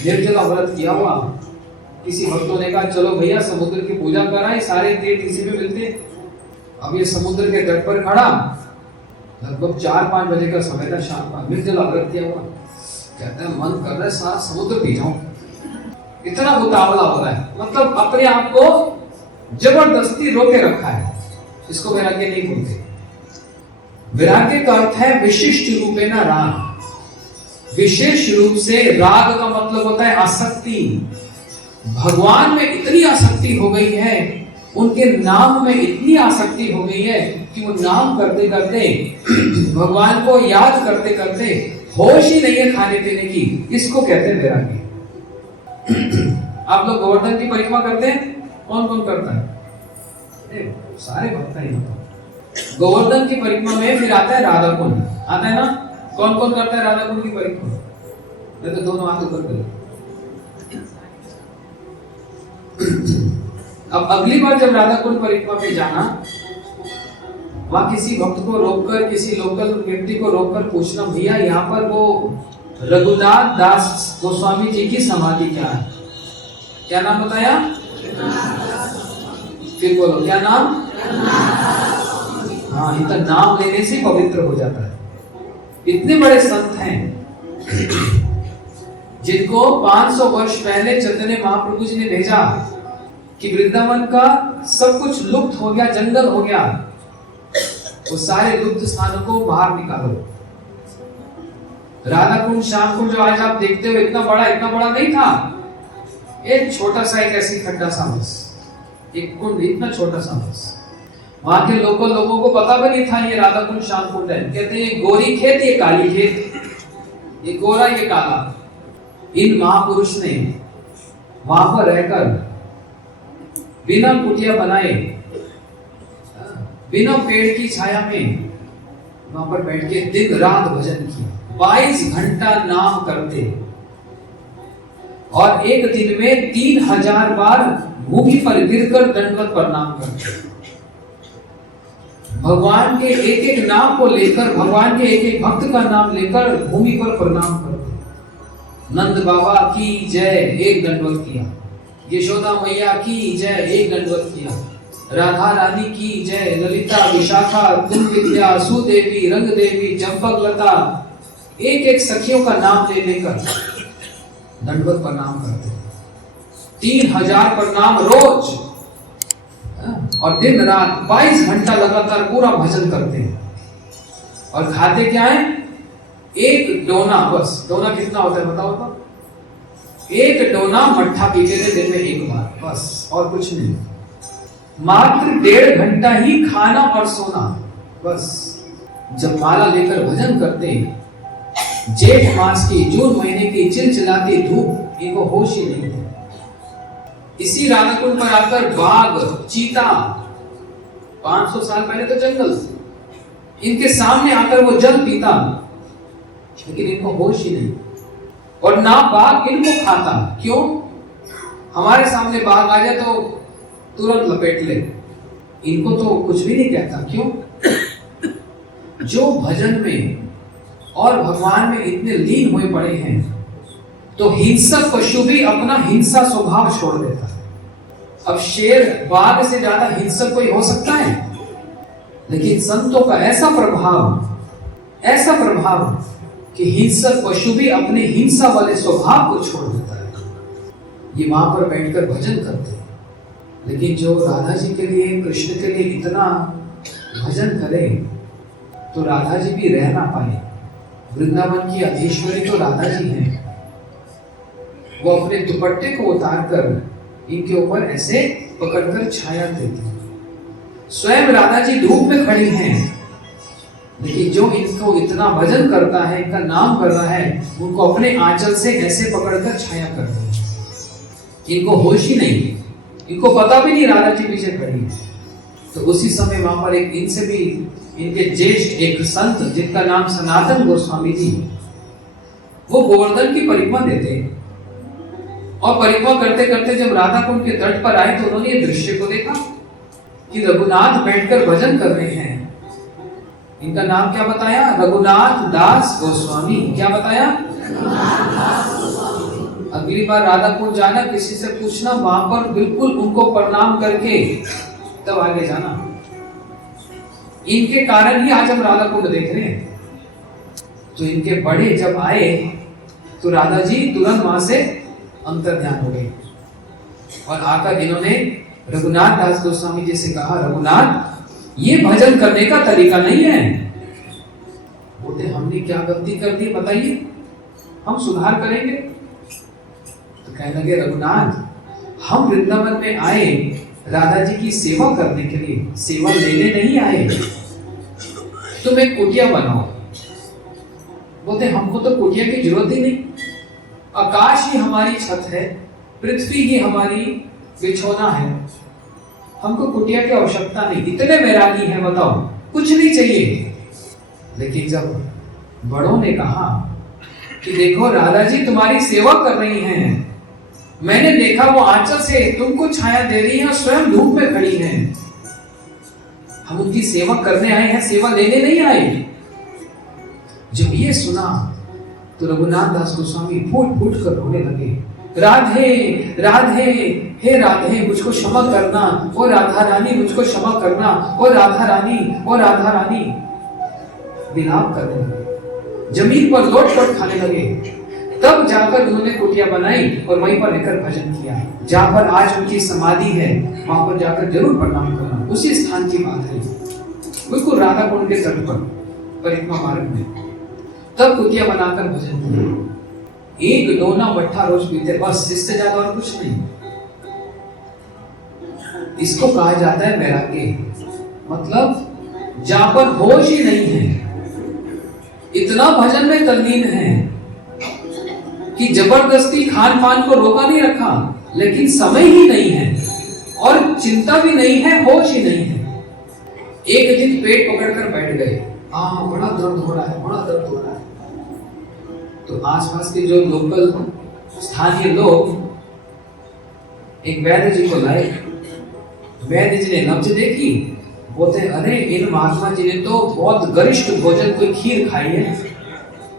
निर्जला व्रत किया हुआ। किसी भक्तों ने कहा चलो भैया समुद्र की पूजा कराएं, सारे तीर्थ इसी में मिलते। अब ये समुद्र के तट पर खड़ा, लगभग 4-5 बजे का समय था शाम का, निर्जला व्रत किया हुआ। कहता है मन कर रहा है सारा समुद्र पी जाऊं, इतना उतावला हो रहा है, मतलब अपने आप को जबरदस्ती रोके रखा है। इसको वैराग्य नहीं बोलते। वैराग्य का अर्थ है विशिष्ट रूपेण राग। विशेष रूप से राग का मतलब होता है आसक्ति। भगवान में इतनी आसक्ति हो गई है, उनके नाम में इतनी आसक्ति हो गई है कि वो नाम करते करते, भगवान को याद करते करते होश ही नहीं है खाने पीने की। इसको कहते हैं वैराग्य। आप लोग गोवर्धन की परिक्रमा करते हैं? कौन कौन करता है? सारे भक्त हैं। गोवर्धन की परिक्रमा में फिर आता है राधा कुंड, आता है ना? कौन कौन करता है राधा कुंड की परिक्रमा? मैं तो दोनों हाथ ऊपर कर। अब अगली बार जब राधा कुंड परिक्रमा पे जाना, वहां किसी भक्त को रोककर, किसी लोकल व्यक्ति को रोककर पूछना, भैया यहाँ पर वो रघुनाथ दास गोस्वामी जी की समाधि क्या है? क्या नाम बताया? फिर बोलो क्या नाम? हाँ, इतना नाम लेने से पवित्र हो जाता है। इतने बड़े संत हैं जिनको 500 वर्ष पहले चैतन्य महाप्रभु जी ने भेजा कि वृंदावन का सब कुछ लुप्त हो गया, जंगल हो गया, वो सारे लुप्त स्थानों को बाहर निकालो। राधा कुंड, श्याम कुंड जो आज आप देखते हो, इतना बड़ा नहीं था। एक छोटा सा, एक ऐसी खड्डा सा बस, एक कुंड इतना छोटा सा बस। वहां के लोगों को पता भी नहीं था ये राधा कुंड श्याम कुंड है। कहते हैं ये गोरी खेत, ये काली खेत, ये गोरा, ये काला। इन महापुरुष ने वहां पर रहकर बिना कुटिया बनाए, बिना पेड़ की छाया में वहां पर बैठ के दिन रात भजन किया। 22 घंटा नाम करते और एक दिन में 3000 बार भूमि पर गिरकर दंडवत प्रणाम करते। भगवान के एक एक नाम को लेकर, भगवान के एक एक भक्त का नाम लेकर भूमि पर प्रणाम करते। नंद बाबा की जय, एक दंडवत किया। यशोदा मैया की जय, एक दंडवत किया। राधा रानी की जय, ललिता, विशाखा, कुंद विद्या, सुदेवी, रंग देवी, चंपक लता, एक एक सखियों का नाम ले लेकर दंडवत प्रणाम करते। 3000 प्रणाम रोज, और दिन रात 22 घंटा लगातार पूरा भजन करते हैं। और खाते क्या है? एक डोना, बस। डोना कितना होता है बताओ तो? एक डोना मट्ठा पीते थे दिन में एक बार, बस, और कुछ नहीं। मात्र 1.5 घंटा ही खाना और सोना, बस। जब माला लेकर भजन करते, जेठ मास की, जून महीने की चिलचिलाती धूप, इनको होश ही नहीं थे। इसी राधा कुंड पर आकर बाघ, चीता, 500 साल पहले तो जंगल, इनके सामने आकर वो जल पीता, लेकिन इनको होश ही नहीं। और ना बाघ इनको खाता। क्यों? हमारे सामने बाघ आ जाए तो तुरंत लपेट ले, इनको तो कुछ भी नहीं कहता। क्यों? जो भजन में और भगवान में इतने लीन हुए पड़े हैं, तो हिंसक पशु भी अपना हिंसा स्वभाव छोड़ देता है। अब शेर बाघ से ज्यादा हिंसक कोई हो सकता है? लेकिन संतों का ऐसा प्रभाव कि हिंसक पशु भी अपने हिंसा वाले स्वभाव को छोड़ देता है। ये वहां पर बैठकर भजन करते हैं। लेकिन जो राधा जी के लिए, कृष्ण के लिए इतना भजन करे, तो राधा जी भी रह ना पाए। वृंदावन की अधीश्वरी तो राधा जी हैं। वो अपने दुपट्टे को उतारकर इनके ऊपर ऐसे पकड़कर छाया देती। स्वयं राधा जी धूप में खड़ी हैं, लेकिन जो इनको इतना भजन करता है, इनका नाम कर रहा है, उनको अपने आंचल से ऐसे पकड़कर छाया करते हैं। इनको होश ही नहीं, इनको पता भी नहीं राधा जी पीछे खड़ी है। तो उसी समय वहां पर एक इनसे भी इनके ज्येष्ठ एक संत जिनका नाम सनातन गोस्वामी जी, वो गोवर्धन की परिक्रमा देते हैं। और परिक्रमा करते करते जब राधा कुंड के तट पर आए तो उन्होंने ये दृश्य को देखा कि रघुनाथ बैठकर भजन कर रहे हैं। इनका नाम क्या बताया? रघुनाथ दास गोस्वामी। क्या बताया? अगली बार राधा कुंड जाना, किसी से पूछना, वहां पर बिल्कुल उनको प्रणाम करके तब आगे जाना। इनके कारण ही आज हम राधा कुंड देख रहे हैं। तो इनके बड़े जब आए तो राधा जी तुरंत वहां से अंतर ध्यान हो गए और आकर इन्होंने रघुनाथ दास गोस्वामी जी से कहा, रघुनाथ, ये भजन करने का तरीका नहीं है। बोलते, हमने क्या गलती कर दी बताइए, हम सुधार करेंगे। तो कहने लगे, रघुनाथ, हम वृंदावन में आए राधा जी की सेवा करने के लिए, सेवा लेने नहीं आए। तुम एक कुटिया बनाओ। बोलते, हमको तो कुटिया की जरूरत ही नहीं, आकाश ही हमारी छत है, पृथ्वी ही हमारी बिछौना है, हमको कुटिया की आवश्यकता नहीं। इतने वैरागी हैं, बताओ, कुछ नहीं चाहिए। लेकिन जब बड़ों ने कहा कि देखो राधा जी तुम्हारी सेवा कर रही हैं, मैंने देखा वो आंचल से तुमको छाया दे रही है, स्वयं धूप में खड़ी हैं, हम उनकी सेवा करने आए हैं, सेवा लेने नहीं आए। जब ये सुना तो रघुनाथ दास गोस्वामी फूट फूट कर रोने लगे, राधे राधे, हे राधे मुझको क्षमा करना, ओ राधा रानी मुझको क्षमा करना, ओ राधा रानी, ओ राधा रानी। विलाप करने लगे, जमीन पर लोट लोट खाने लगे। तब जाकर उन्होंने कुटिया बनाई और वहीं पर रहकर भजन किया। जहां पर आज उनकी समाधि है, वहां पर जाकर जरूर प्रणाम करना। उसी स्थान की बात है, बिल्कुल राधा कुंड के तट पर परिक्रमा मार्ग में। तब कुटिया बनाकर भजन किया। एक डोना मट्ठा रोज पीते, बस, इससे ज्यादा और कुछ नहीं। इसको कहा जाता है वैराग्य, मतलब जहां पर होश ही नहीं है, इतना भजन में तल्लीन है कि जबरदस्ती खान पान को रोका नहीं रखा, लेकिन समय ही नहीं है और चिंता भी नहीं है, होश ही नहीं है। एक दिन पेट पकड़कर बैठ गए, बड़ा दर्द हो रहा है, बड़ा दर्द हो रहा है। तो आसपास के जो लोकल स्थानीय लोग एक वैद्य जी को लाए। वैद्य जी ने नब्ज देखी, बोलते, अरे इन महात्मा जी ने तो बहुत गरिष्ठ भोजन, कोई खीर खाई है,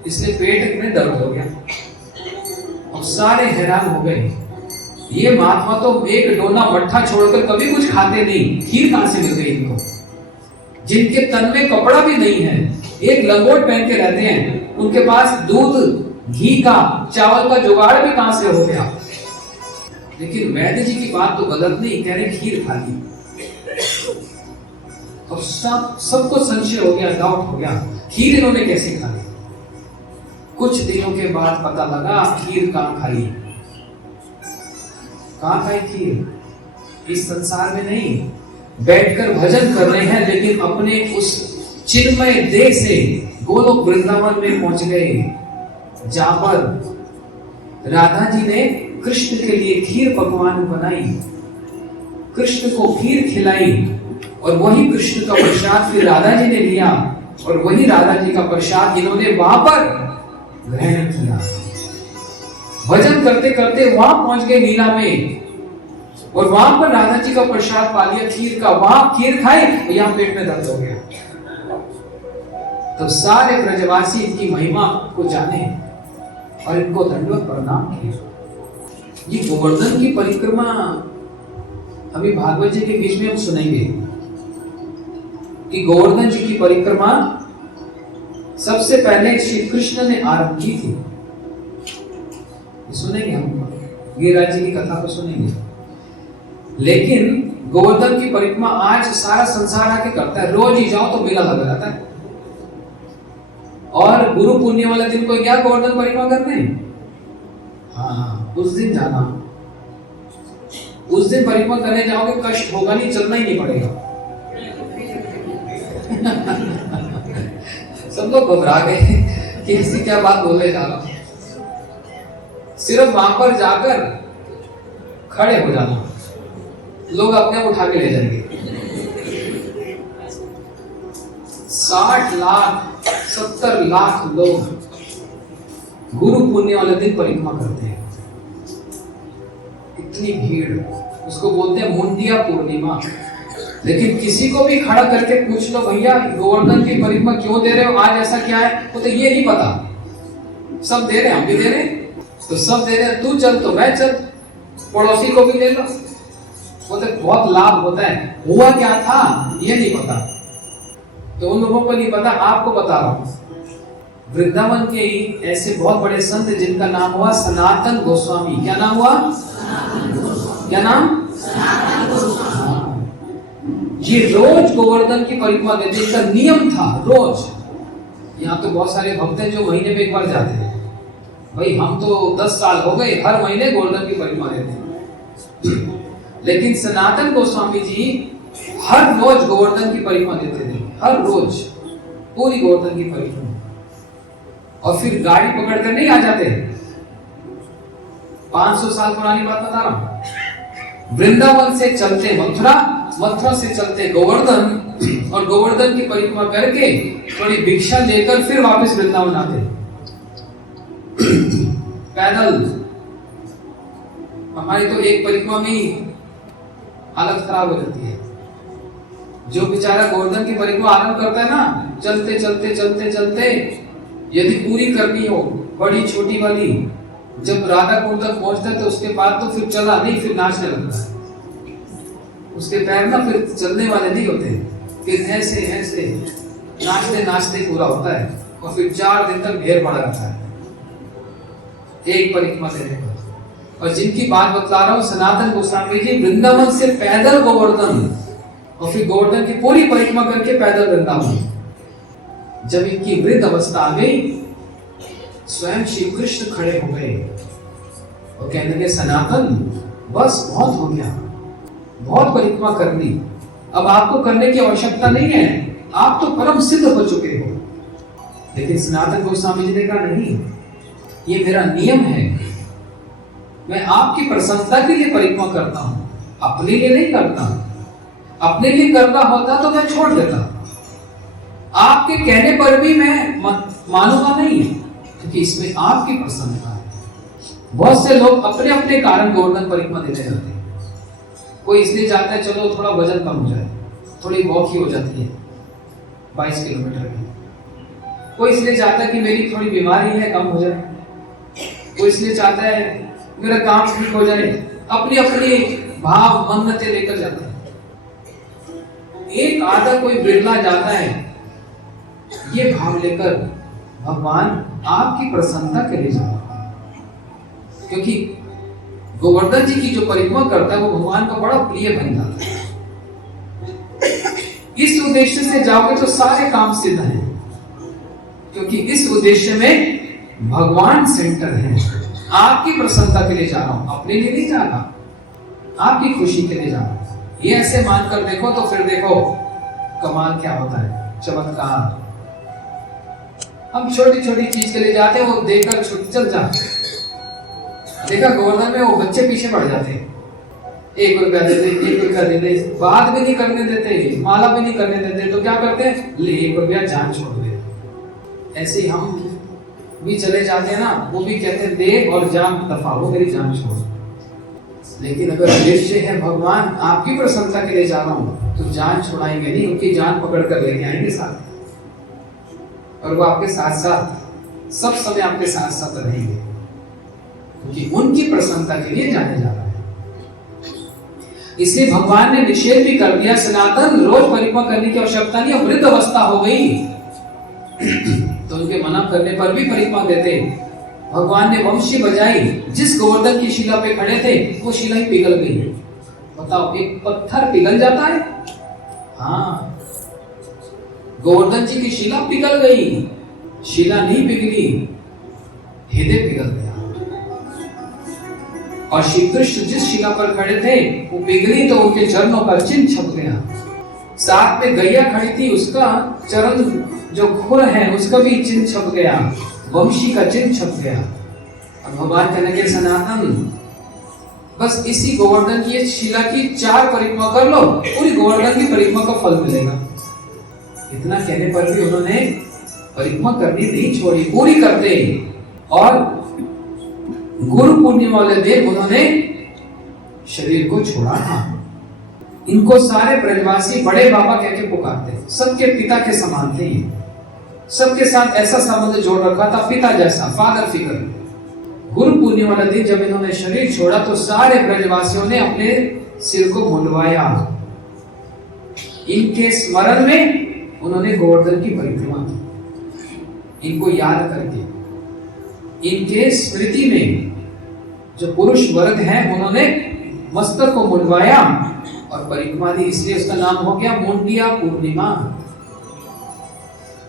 इसलिए पेट में दर्द हो गया। और सारे हैरान हो गए, ये महात्मा तो एक डोना मट्ठा छोड़कर कभी कुछ खाते नहीं, खीर कहां से मिल गई इनको? जिनके तन में कपड़ा भी नहीं है, एक लंगोट पहन के रहते हैं, उनके पास दूध, घी का, चावल का जुगाड़ भी कहां से हो गया? लेकिन वैद्य जी की बात तो गलत नहीं, कह रहे खीर खा ली। और सबको संशय हो गया, डाउट हो गया, खीर इन्होंने कैसे खा ली? कुछ दिनों के बाद पता लगा खीर कहां खाई। कहां खाई खीर? इस संसार में नहीं, बैठकर भजन कर रहे हैं, लेकिन अपने उस चिन्मय देह से गोलोक वृंदावन में पहुंच गए, जहां पर राधा जी ने कृष्ण के लिए खीर पकवान बनाई, कृष्ण को खीर खिलाई, और वही कृष्ण का प्रसाद फिर राधा जी ने लिया, और वही राधा जी का प्रसाद इन्होंने वहां पर ग्रहण किया। भजन करते करते वहां पहुंच गए लीला में, और वहां पर राधा जी का प्रसाद पा लिया खीर का, वहां खीर खाई और यहाँ पेट में दर्द हो गया। तो सारे ब्रजवासी इनकी महिमा को जाने और इनको दंडवत प्रणाम किए। ये गोवर्धन की परिक्रमा अभी भागवत जी के बीच में हम सुनेंगे कि गोवर्धन जी की परिक्रमा सबसे पहले श्री कृष्ण ने आरंभ की थी। सुनेंगे हम गिरिराज जी की कथा को सुनेंगे। लेकिन गोवर्धन की परिक्रमा आज सारा संसार आके करता है। रोज ही जाओ तो मेला लगा रहता है। और गुरु पुण्य वाले दिन को क्या गोवर्धन परिक्रमा करते हैं? हाँ, उस दिन जाना। उस दिन परिक्रमा करने जाओगे कष्ट होगा नहीं, चलना ही नहीं पड़ेगा। सब लोग घबरा गए कि ऐसी क्या बात बोलने जा रहा। सिर्फ वहां पर जाकर खड़े हो जाना, लोग अपने आप उठा के ले जाएंगे। 60 लाख 70 लाख लोग गुरु पुण्य वाले दिन परिक्रमा करते हैं। इतनी भीड़, उसको बोलते हैं मुंडिया पूर्णिमा। लेकिन किसी को भी खड़ा करके पूछ लो, भैया गोवर्धन की परिक्रमा क्यों दे रहे हो, आज ऐसा क्या है, वो तो ये नहीं पता। सब दे रहे हैं, हम भी दे रहे हैं, तो सब दे रहे हैं, तू चल तो मैं चल, पड़ोसी को भी ले लो। वो तो बहुत लाभ होता है। हुआ क्या था ये नहीं पता, तो उन लोगों को नहीं पता, आपको बता रहा हूं। वृंदावन के ही ऐसे बहुत बड़े संत जिनका नाम हुआ सनातन गोस्वामी। क्या नाम हुआ? क्या नाम? ये रोज गोवर्धन की परिक्रमा देते, इसका नियम था रोज। यहाँ तो बहुत सारे भक्त हैं जो महीने में एक बार जाते हैं। भाई हम तो 10 साल हो गए, हर महीने गोवर्धन की परिक्रमा देते हैं। लेकिन सनातन गोस्वामी जी हर रोज गोवर्धन की परिक्रमा देते थे, हर रोज पूरी गोवर्धन की परिक्रमा। और फिर गाड़ी पकड़कर नहीं आ जाते। 500 साल पुरानी बात बता रहा हूं। वृंदावन से चलते मथुरा, मथुरा से चलते गोवर्धन, और गोवर्धन की परिक्रमा करके थोड़ी भिक्षा लेकर फिर वापस वृंदावन आते पैदल। हमारी तो एक परिक्रमा में ही हालत खराब हो जाती है। जो बेचारा गोवर्धन की परिक्रमा आरंभ करता है ना, चलते चलते चलते चलते यदि पूरी करनी हो बड़ी छोटी वाली, जब राधा कुंड तक पहुंचता है तो उसके बाद तो फिर चला नहीं, फिर नाचने लगता है। उसके पैर ना फिर चलने वाले नहीं होते, फिर ऐसे ऐसे नाचते नाचते पूरा होता है। और फिर 4 दिन तक ढेर पड़ा रहता है एक परिक्रमा देने पर। और जिनकी बात बतला रहा हूं सनातन गोस्वामी जी वृंदावन से पैदल गोवर्धन, और फिर गोवर्धन की पूरी परिक्रमा करके पैदल वृंदावन। जब इनकी वृद्ध अवस्था आ गई, स्वयं श्री कृष्ण खड़े हो गए और कहने लगे, सनातन बस बहुत हो गया, बहुत परिक्रमा कर ली, अब आपको करने की आवश्यकता नहीं है, आप तो परम सिद्ध हो चुके हो। लेकिन सनातन गोस्वामी जी ने कहा, नहीं, ये मेरा नियम है, मैं आपकी प्रसन्नता के लिए परिक्रमा करता हूं, अपने लिए नहीं करता। अपने लिए करना होता तो मैं छोड़ देता। आपके कहने पर भी मैं मानूंगा नहीं, क्योंकि इसमें आपकी प्रसन्नता है। बहुत से लोग अपने अपने कारण गोवर्धन परिक्रमा देने जाते हैं। कोई इसलिए चाहता है चलो थोड़ा वजन कम हो जाए, थोड़ी वॉक ही हो जाती है 22 किलोमीटर की। कोई इसलिए चाहता है कि मेरी थोड़ी बीमारी है, कम हो जाए। कोई इसलिए चाहता है मेरा काम ठीक हो जाए। अपनी अपनी भाव मन्नतें लेकर जाते हैं। एक आधा कोई बिरला जाता है ये भाव लेकर, भगवान आपकी प्रसन्नता के लिए जाता है। क्योंकि गोवर्धन जी की जो परिक्रमा करता है वो भगवान का बड़ा प्रिय बन जाता है। इस उद्देश्य से जाओगे तो सारे काम सिद्ध हैं, क्योंकि इस उद्देश्य में भगवान सेंटर है। आपकी प्रसन्नता के लिए जा रहा हूं, अपने लिए नहीं जा रहा, आपकी खुशी के लिए जा रहा हूं। ये ऐसे मानकर देखो तो फिर देखो कमाल क्या होता है, चमत्कार। हम छोटी छोटी चीज के लिए जाते हैं, वो देकर छुट्टी चल जाते। देखा गोवर्धन में वो बच्चे पीछे पड़ जाते, 1 रुपया दे दे, 1 रुपया दे दे, बात भी नहीं करने देते, माला भी नहीं करने देते, तो क्या करते हैं, ले 1 रुपया जान छोड़ दे। ऐसे हम भी चले जाते हैं ना, वो भी कहते हैं दे और जान दफा हो, मेरी जान छोड़। लेकिन अगर उद्देश्य है भगवान आपकी प्रसन्नता के लिए जा रहा हूं, तो जान छुड़ाएंगे नहीं, उनकी जान पकड़ कर लेके आएंगे साथ, और वो आपके साथ साथ सब समय आपके साथ साथ रहेंगे, क्योंकि उनकी प्रसन्नता के लिए जाने जा रहा है। इसलिए भगवान ने निषेध भी कर दिया, सनातन रोज परिक्रमा करने की आवश्यकता नहीं, वृद्ध अवस्था हो गई तो उनके मना करने पर भी परिक्रमा देते। भगवान ने वंशी बजाई, जिस गोवर्धन की शिला पे खड़े थे वो शिला ही पिघल गई। बताओ, एक पत्थर पिघल जाता है? हाँ, गोवर्धन जी की शिला पिघल गई, शिला नहीं पिघली, हृदय पिघल गया। और श्री कृष्ण जिस शिला पर खड़े थे वो पिघली तो उनके चरणों का चिन्ह छप गया। साथ में गैया खड़ी थी, उसका चरण जो खुर है उसका भी चिन्ह छप गया, वंशी का चिन्ह छप गया। और भगवान कहने के सनातन बस इसी गोवर्धन की शिला की 4 परिक्रमा कर लो, पूरी गोवर्धन की परिक्रमा का फल मिलेगा। इतना कहने पर भी उन्होंने परिक्रमा करनी नहीं छोड़ी, पूरी करते। और गुरु पूर्णिमा वाले दिन उन्होंने शरीर को छोड़ा था। इनको सारे ब्रजवासी बड़े बाबा कह के पुकारते, सबके पिता के समान थे, सबके साथ ऐसा संबंध जोड़ रखा था, पिता जैसा, फादर फिगर। गुरु पूर्णिमा वाले दिन जब इन्होंने शरीर छोड़ा तो सारे ब्रजवासियों ने अपने सिर को मुंडवाया। इनके स्मरण में उन्होंने गोवर्धन की परिक्रमा की, इनको याद करके। इनके स्मृति में जो पुरुष वर्ग है उन्होंने मस्तक को मुंडवाया और परिक्रमा दी, इसलिए उसका नाम हो गया मुंडिया पूर्णिमा।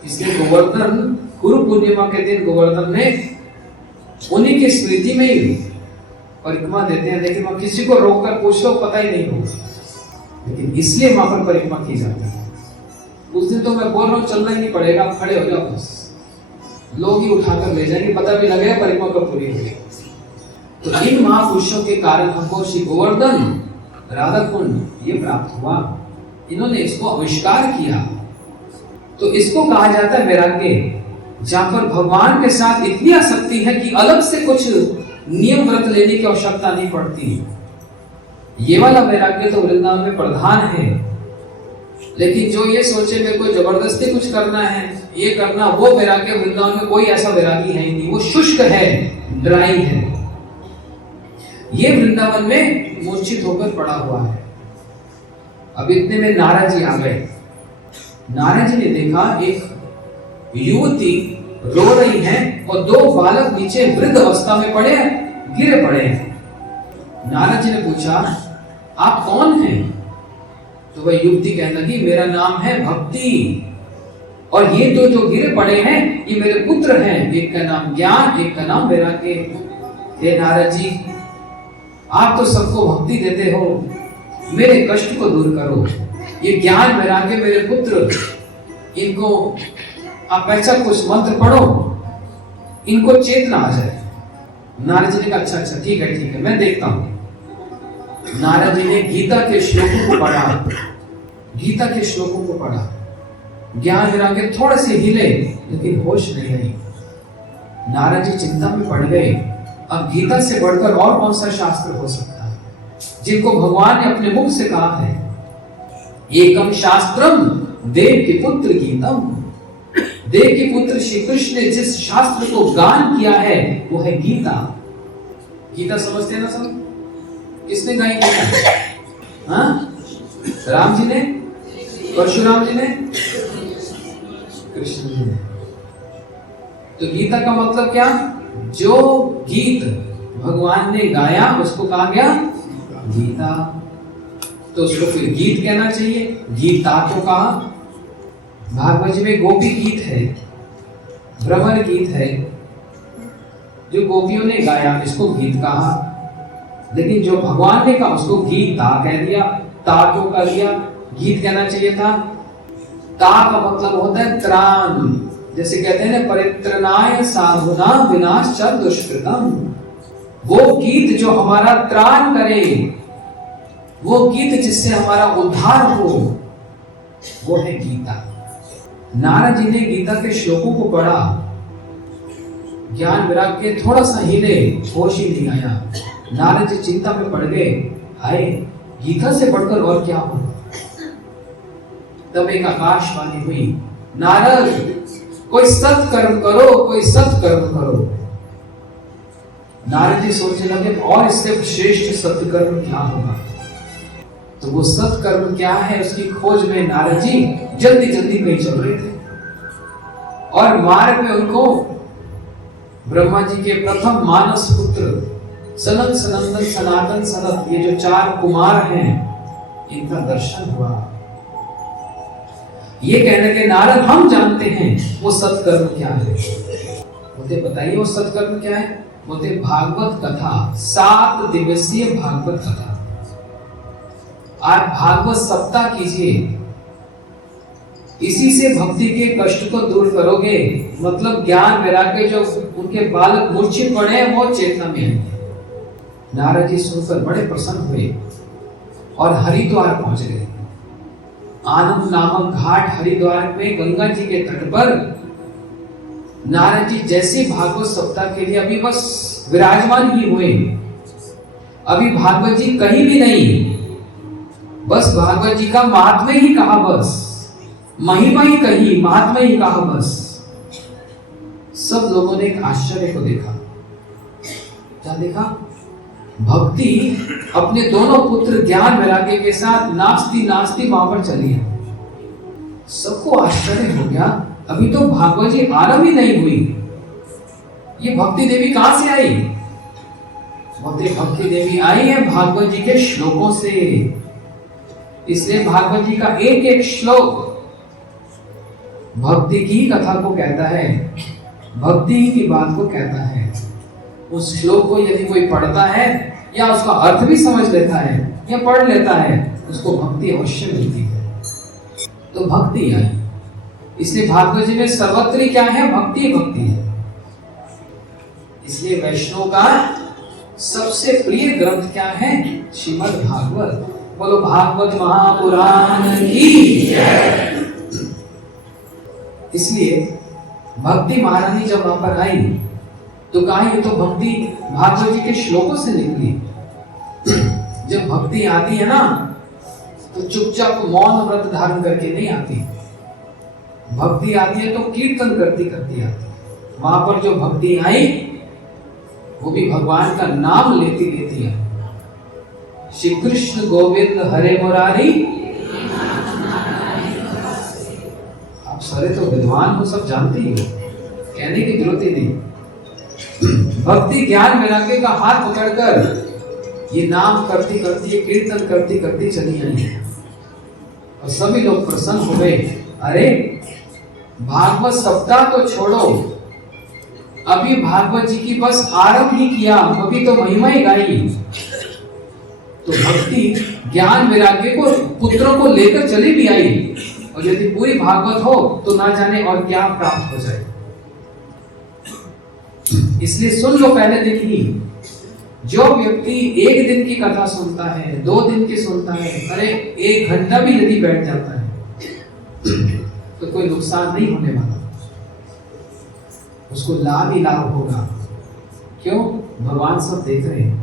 इसलिए गोवर्धन गुरु पूर्णिमा के दिन गोवर्धन में उन्हीं की स्मृति में ही परिक्रमा देते हैं। लेकिन वहां किसी को रोककर पूछ लो पता ही नहीं होगा, लेकिन इसलिए वहां पर परिक्रमा की जाती है। उस दिन तो मैं बोल रहा हूँ चलना ही नहीं पड़ेगा, आप खड़े हो जाओ, बस लोग ही उठाकर ले जाएंगे, पता भी लगेगा परिक्रमा कब पूरी हुई। तो इन महापुरुषों के कारण हमको श्री गोवर्धन राधा कुंड ये प्राप्त हुआ। इन्होंने इसको आविष्कार किया, तो इसको कहा जाता है वैराग्य, जहां पर भगवान के साथ इतनी आसक्ति है कि अलग से कुछ नियम व्रत लेने की आवश्यकता नहीं पड़ती। ये वाला वैराग्य तो वृंदावन में प्रधान है। लेकिन जो ये सोचे मेरे को जबरदस्ती कुछ करना है, ये करना, वो वैराग्य वृंदावन में कोई ऐसा वैरागी है ही नहीं, वो शुष्क है, ड्राई है। ये वृंदावन में मूर्छित होकर पड़ा हुआ है। अब इतने में नारद जी आ गए। नारद जी ने देखा एक युवती रो रही है और 2 बालक नीचे वृद्ध अवस्था में पड़े हैं, गिरे पड़े हैं। नारद जी ने पूछा आप कौन हैं? तो वह युवती कहने लगी मेरा नाम है भक्ति, और ये जो गिरे पड़े हैं ये मेरे पुत्र हैं, एक का नाम ज्ञान, एक का नाम वैराग्य। हे नारद जी, आप तो सबको भक्ति देते हो, मेरे कष्ट को दूर करो। ये ज्ञान वैराग्य मेरे पुत्र, इनको आप ऐसा कुछ मंत्र पढ़ो, इनको चेतना आ जाए। नारद जी ने कहा अच्छा ठीक है, मैं देखता हूं। नारद जी ने गीता के श्लोकों को पढ़ा, गीता के श्लोकों को पढ़ा। ज्ञान वैराग्य थोड़े से हिले लेकिन होश नहीं आई। नारद जी चिंता में पड़ गए, अब गीता से बढ़कर और कौन सा शास्त्र हो सकता है जिनको भगवान ने अपने मुख से कहा है। एकम शास्त्रम देव के पुत्र गीतम, देव के पुत्र श्री कृष्ण ने जिस शास्त्र को गान किया है वो है गीता। गीता समझते हैं ना सब? किसने गाई गीता? हाँ, राम जी ने, परशुराम जी ने, कृष्ण जी ने। तो गीता का मतलब क्या? जो गीत भगवान ने गाया उसको कहा गया गीता। तो उसको फिर गीत कहना चाहिए, गीता को कहा। भागवत जी में गोपी गीत है, भ्रमर गीत है, जो गोपियों ने गाया इसको गीत कहा। लेकिन जो भगवान ने कहा उसको गीता कह दिया, ता को कर दिया, गीत कहना चाहिए था। ता का मतलब होता है त्राण, जैसे कहते हैं ना परित्रणाय साधुना विनाश च दुष्कृतम। वो गीत जो हमारा त्राण करे, वो गीत जिससे हमारा उद्धार हो, वो है गीता। नारद जी ने गीता के श्लोकों को पढ़ा, ज्ञान वैराग्य थोड़ा सा हिले, होश ही नहीं आया। नारद जी चिंता में पड़ गए, हाय गीता से बढ़कर और क्या हो। तब एक आकाशवाणी हुई, नारद कोई सत्कर्म करो, कोई सत्कर्म करो। नारद जी सोचने लगे और इससे श्रेष्ठ सत्कर्म क्या होगा। तो वो सत्कर्म क्या है उसकी खोज में नारद जी जल्दी जल्दी कहीं चल रहे थे, और मार्ग में उनको ब्रह्मा जी के प्रथम मानस पुत्र सनत सनंदन सनातन सनत, ये जो 4 कुमार हैं, इनका दर्शन हुआ। ये कहने के नारद हम जानते हैं वो सत्कर्म क्या है। बोलते बताइए वो सत्कर्म क्या है। बोलते भागवत कथा, 7 दिवसीय भागवत कथा। आज भागवत सप्ताह कीजिए, इसी से भक्ति के कष्ट को दूर करोगे। मतलब ज्ञान वैराग्य जो उनके बालक मूर्छित पड़े हैं वो चेतना में आएंगे। नारद जी सुनकर बड़े प्रसन्न हुए और हरिद्वार पहुंच गए। आनंद नामक घाट हरिद्वार में गंगा जी के तट पर नारद जी जैसे भागवत सप्ताह के लिए अभी बस विराजमान ही हुए। अभी भागवत जी कहीं भी नहीं, बस भागवत जी का महात्म्य ही कहा, बस महिमा ही कही, महात्म्य ही कहा बस। सब लोगों ने एक आश्चर्य को देखा। क्या देखा? भक्ति अपने दोनों पुत्र ज्ञान वैराग्य के साथ नाचती नाचती वहां पर चली है। सबको आश्चर्य हो गया, अभी तो भागवत जी आरंभ ही नहीं हुई, ये भक्ति देवी कहां से आई? बोलते भक्ति देवी आई है भागवत जी के श्लोकों से। इसलिए भागवत जी का एक एक श्लोक भक्ति की कथा को कहता है, भक्ति की बात को कहता है। उस श्लोक को यदि कोई पढ़ता है या उसका अर्थ भी समझ लेता है या पढ़ लेता है, उसको भक्ति अवश्य मिलती है। तो भक्ति आई, इसलिए भागवत जी में सर्वत्र क्या है? भक्ति भक्ति है। इसलिए वैष्णव का सबसे प्रिय ग्रंथ क्या है? श्रीमद् भागवत। बोलो भागवत महापुराण की जय। इसलिए भक्ति महारानी जब वहां पर आई तो कहा ये तो भक्ति भागवत जी के श्लोकों से निकली। जब भक्ति आती है ना तो चुपचाप मौन व्रत धारण करके नहीं आती। भक्ति आती है तो कीर्तन करती करती आती है। वहां पर जो भक्ति आई वो भी भगवान का नाम लेती लेती है। श्री कृष्ण गोविंद हरे मुरारी। आप सारे तो विद्वान हो, सब जानते ही हो, कहने की जरूरत ही नहीं। भक्ति ज्ञान वैराग्य का हाथ पकड़कर ये नाम करती करती, ये कीर्तन करती करती चली आई और सभी लोग प्रसन्न हो गए। अरे भागवत सप्ताह तो छोड़ो, अभी भागवत जी की बस आरंभ ही किया, अभी तो महिमा ही गाई। तो भक्ति ज्ञान वैराग्य को पुत्रों को लेकर चली भी आई, और यदि पूरी भागवत हो तो ना जाने और क्या प्राप्त हो जाए। इसलिए सुन लो पहले दिन ही। जो व्यक्ति 1 दिन की कथा सुनता है, 2 दिन की सुनता है, अरे 1 घंटा भी यदि बैठ जाता है तो कोई नुकसान नहीं होने वाला, उसको लाभ ही लाभ होगा। क्यों? भगवान सब देख रहे हैं,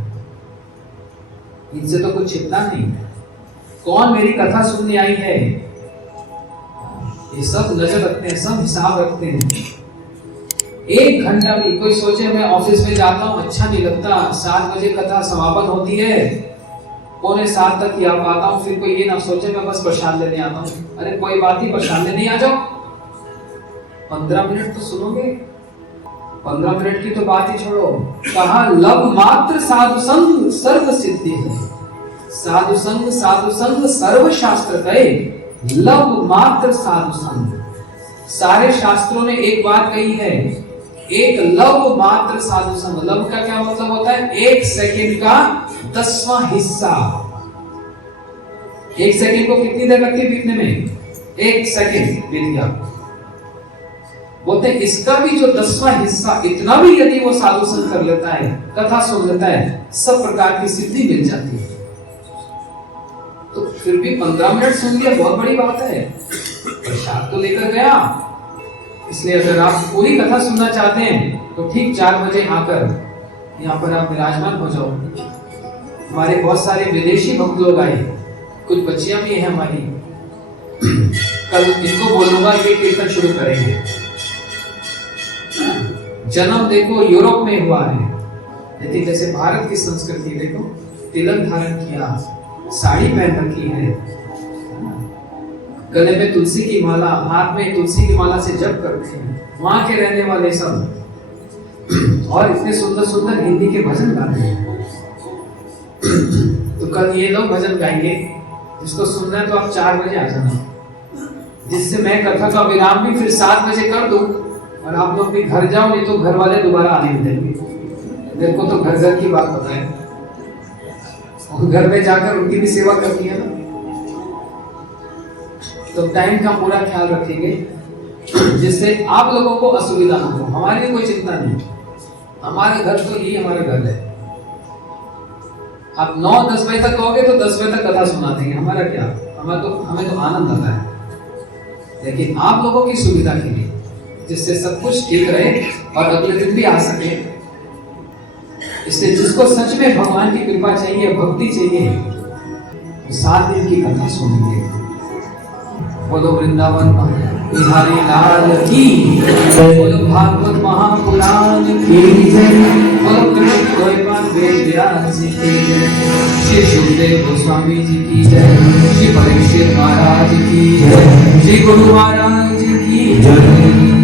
इनसे तो कुछ छिपना नहीं। कौन मेरी कथा सुनने आई है, ये सब नजर रखते हैं, सब हिसाब रखते हैं। 1 घंटा भी कोई सोचे मैं ऑफिस में जाता हूँ, अच्छा नहीं लगता, 7 बजे कथा समापन होती है, 6:45 तक ही आ पाता हूँ, फिर कोई ये ना सोचे मैं बस प्रसाद लेने आता हूँ। अरे कोई बात नहीं, प्रसाद लेने आ जाओ, 15 मिनट तो सुनोगे। 15 मिनट की तो बात ही छोड़ो, कहा लब मात्र साधु संग सर्व सिद्धि है। साधु संग सर्व शास्त्र कहे, लब मात्र साधु संग। सारे शास्त्रों ने एक बात कही है, एक लब मात्र साधु संग। लब का क्या मतलब होता है? 1 सेकंड का 10वां हिस्सा। 1 सेकंड को कितनी देर लगती है बीतने में? 1 सेकंड बीत गया। बोलते हैं इसका भी जो 10वां हिस्सा, इतना भी यदि वो साधु संग कर लेता है, कथा सुन लेता है, सब प्रकार की सिद्धि मिल जाती है। तो फिर भी 15 मिनट सुन लिया, बहुत बड़ी बात है, प्रसाद तो लेकर गया। इसलिए अगर आप पूरी कथा सुनना चाहते हैं तो ठीक 4 बजे आकर यहाँ पर आप विराजमान हो जाओ। हमारे बहुत सारे विदेशी भक्त लोग आए, कुछ बच्चियां भी हैं हमारी। कल इनको बोलूंगा ये कीर्तन शुरू करेंगे। जन्म देखो यूरोप में हुआ है, लेकिन जैसे भारत की संस्कृति देखो, तिलक धारण किया, साड़ी पहन रखी है, गले में तुलसी की माला, हाथ में तुलसी की माला से जप करते हैं, वहां के रहने वाले सब, और इतने सुंदर सुंदर हिंदी के भजन गाते हैं। तो कल ये लोग भजन गाएंगे, जिसको सुनना है तो आप 4 बजे आ जाना, जिससे मैं कथा का विराम भी फिर 7 बजे कर दूं और आप लोग भी घर जाओ, नहीं तो घर वाले दोबारा आने नहीं देंगे। मेरे को तो घर घर की बात पता है, और घर में जाकर उनकी भी सेवा करनी है ना। तो टाइम का पूरा ख्याल रखेंगे, जिससे आप लोगों को असुविधा ना हो। हमारी भी कोई चिंता नहीं, हमारे घर तो यही हमारा घर है। आप 9-10 बजे तक कहोगे तो 10 बजे तक कथा सुना देंगे, हमारा क्या, हमें तो आनंद आता है। लेकिन आप लोगों की सुविधा के लिए, जिससे सब कुछ ठीक रहे और अगले दिन भी आ सके, इसलिए जिसको सच में भगवान की कृपा चाहिए, भक्ति चाहिए, तो 7 दिन की कथा सुनेंगे। बोलो वृंदावन बिहारी लाल की, बोलो भागवत महापुराण की जय, बोलो कृष्ण गोपाल वेदव्यास जी की जय, श्री सुखदेव गोस्वामी जी की जय, श्री परीक्षित महाराज की जय, श्री गुरु महाराज की जय।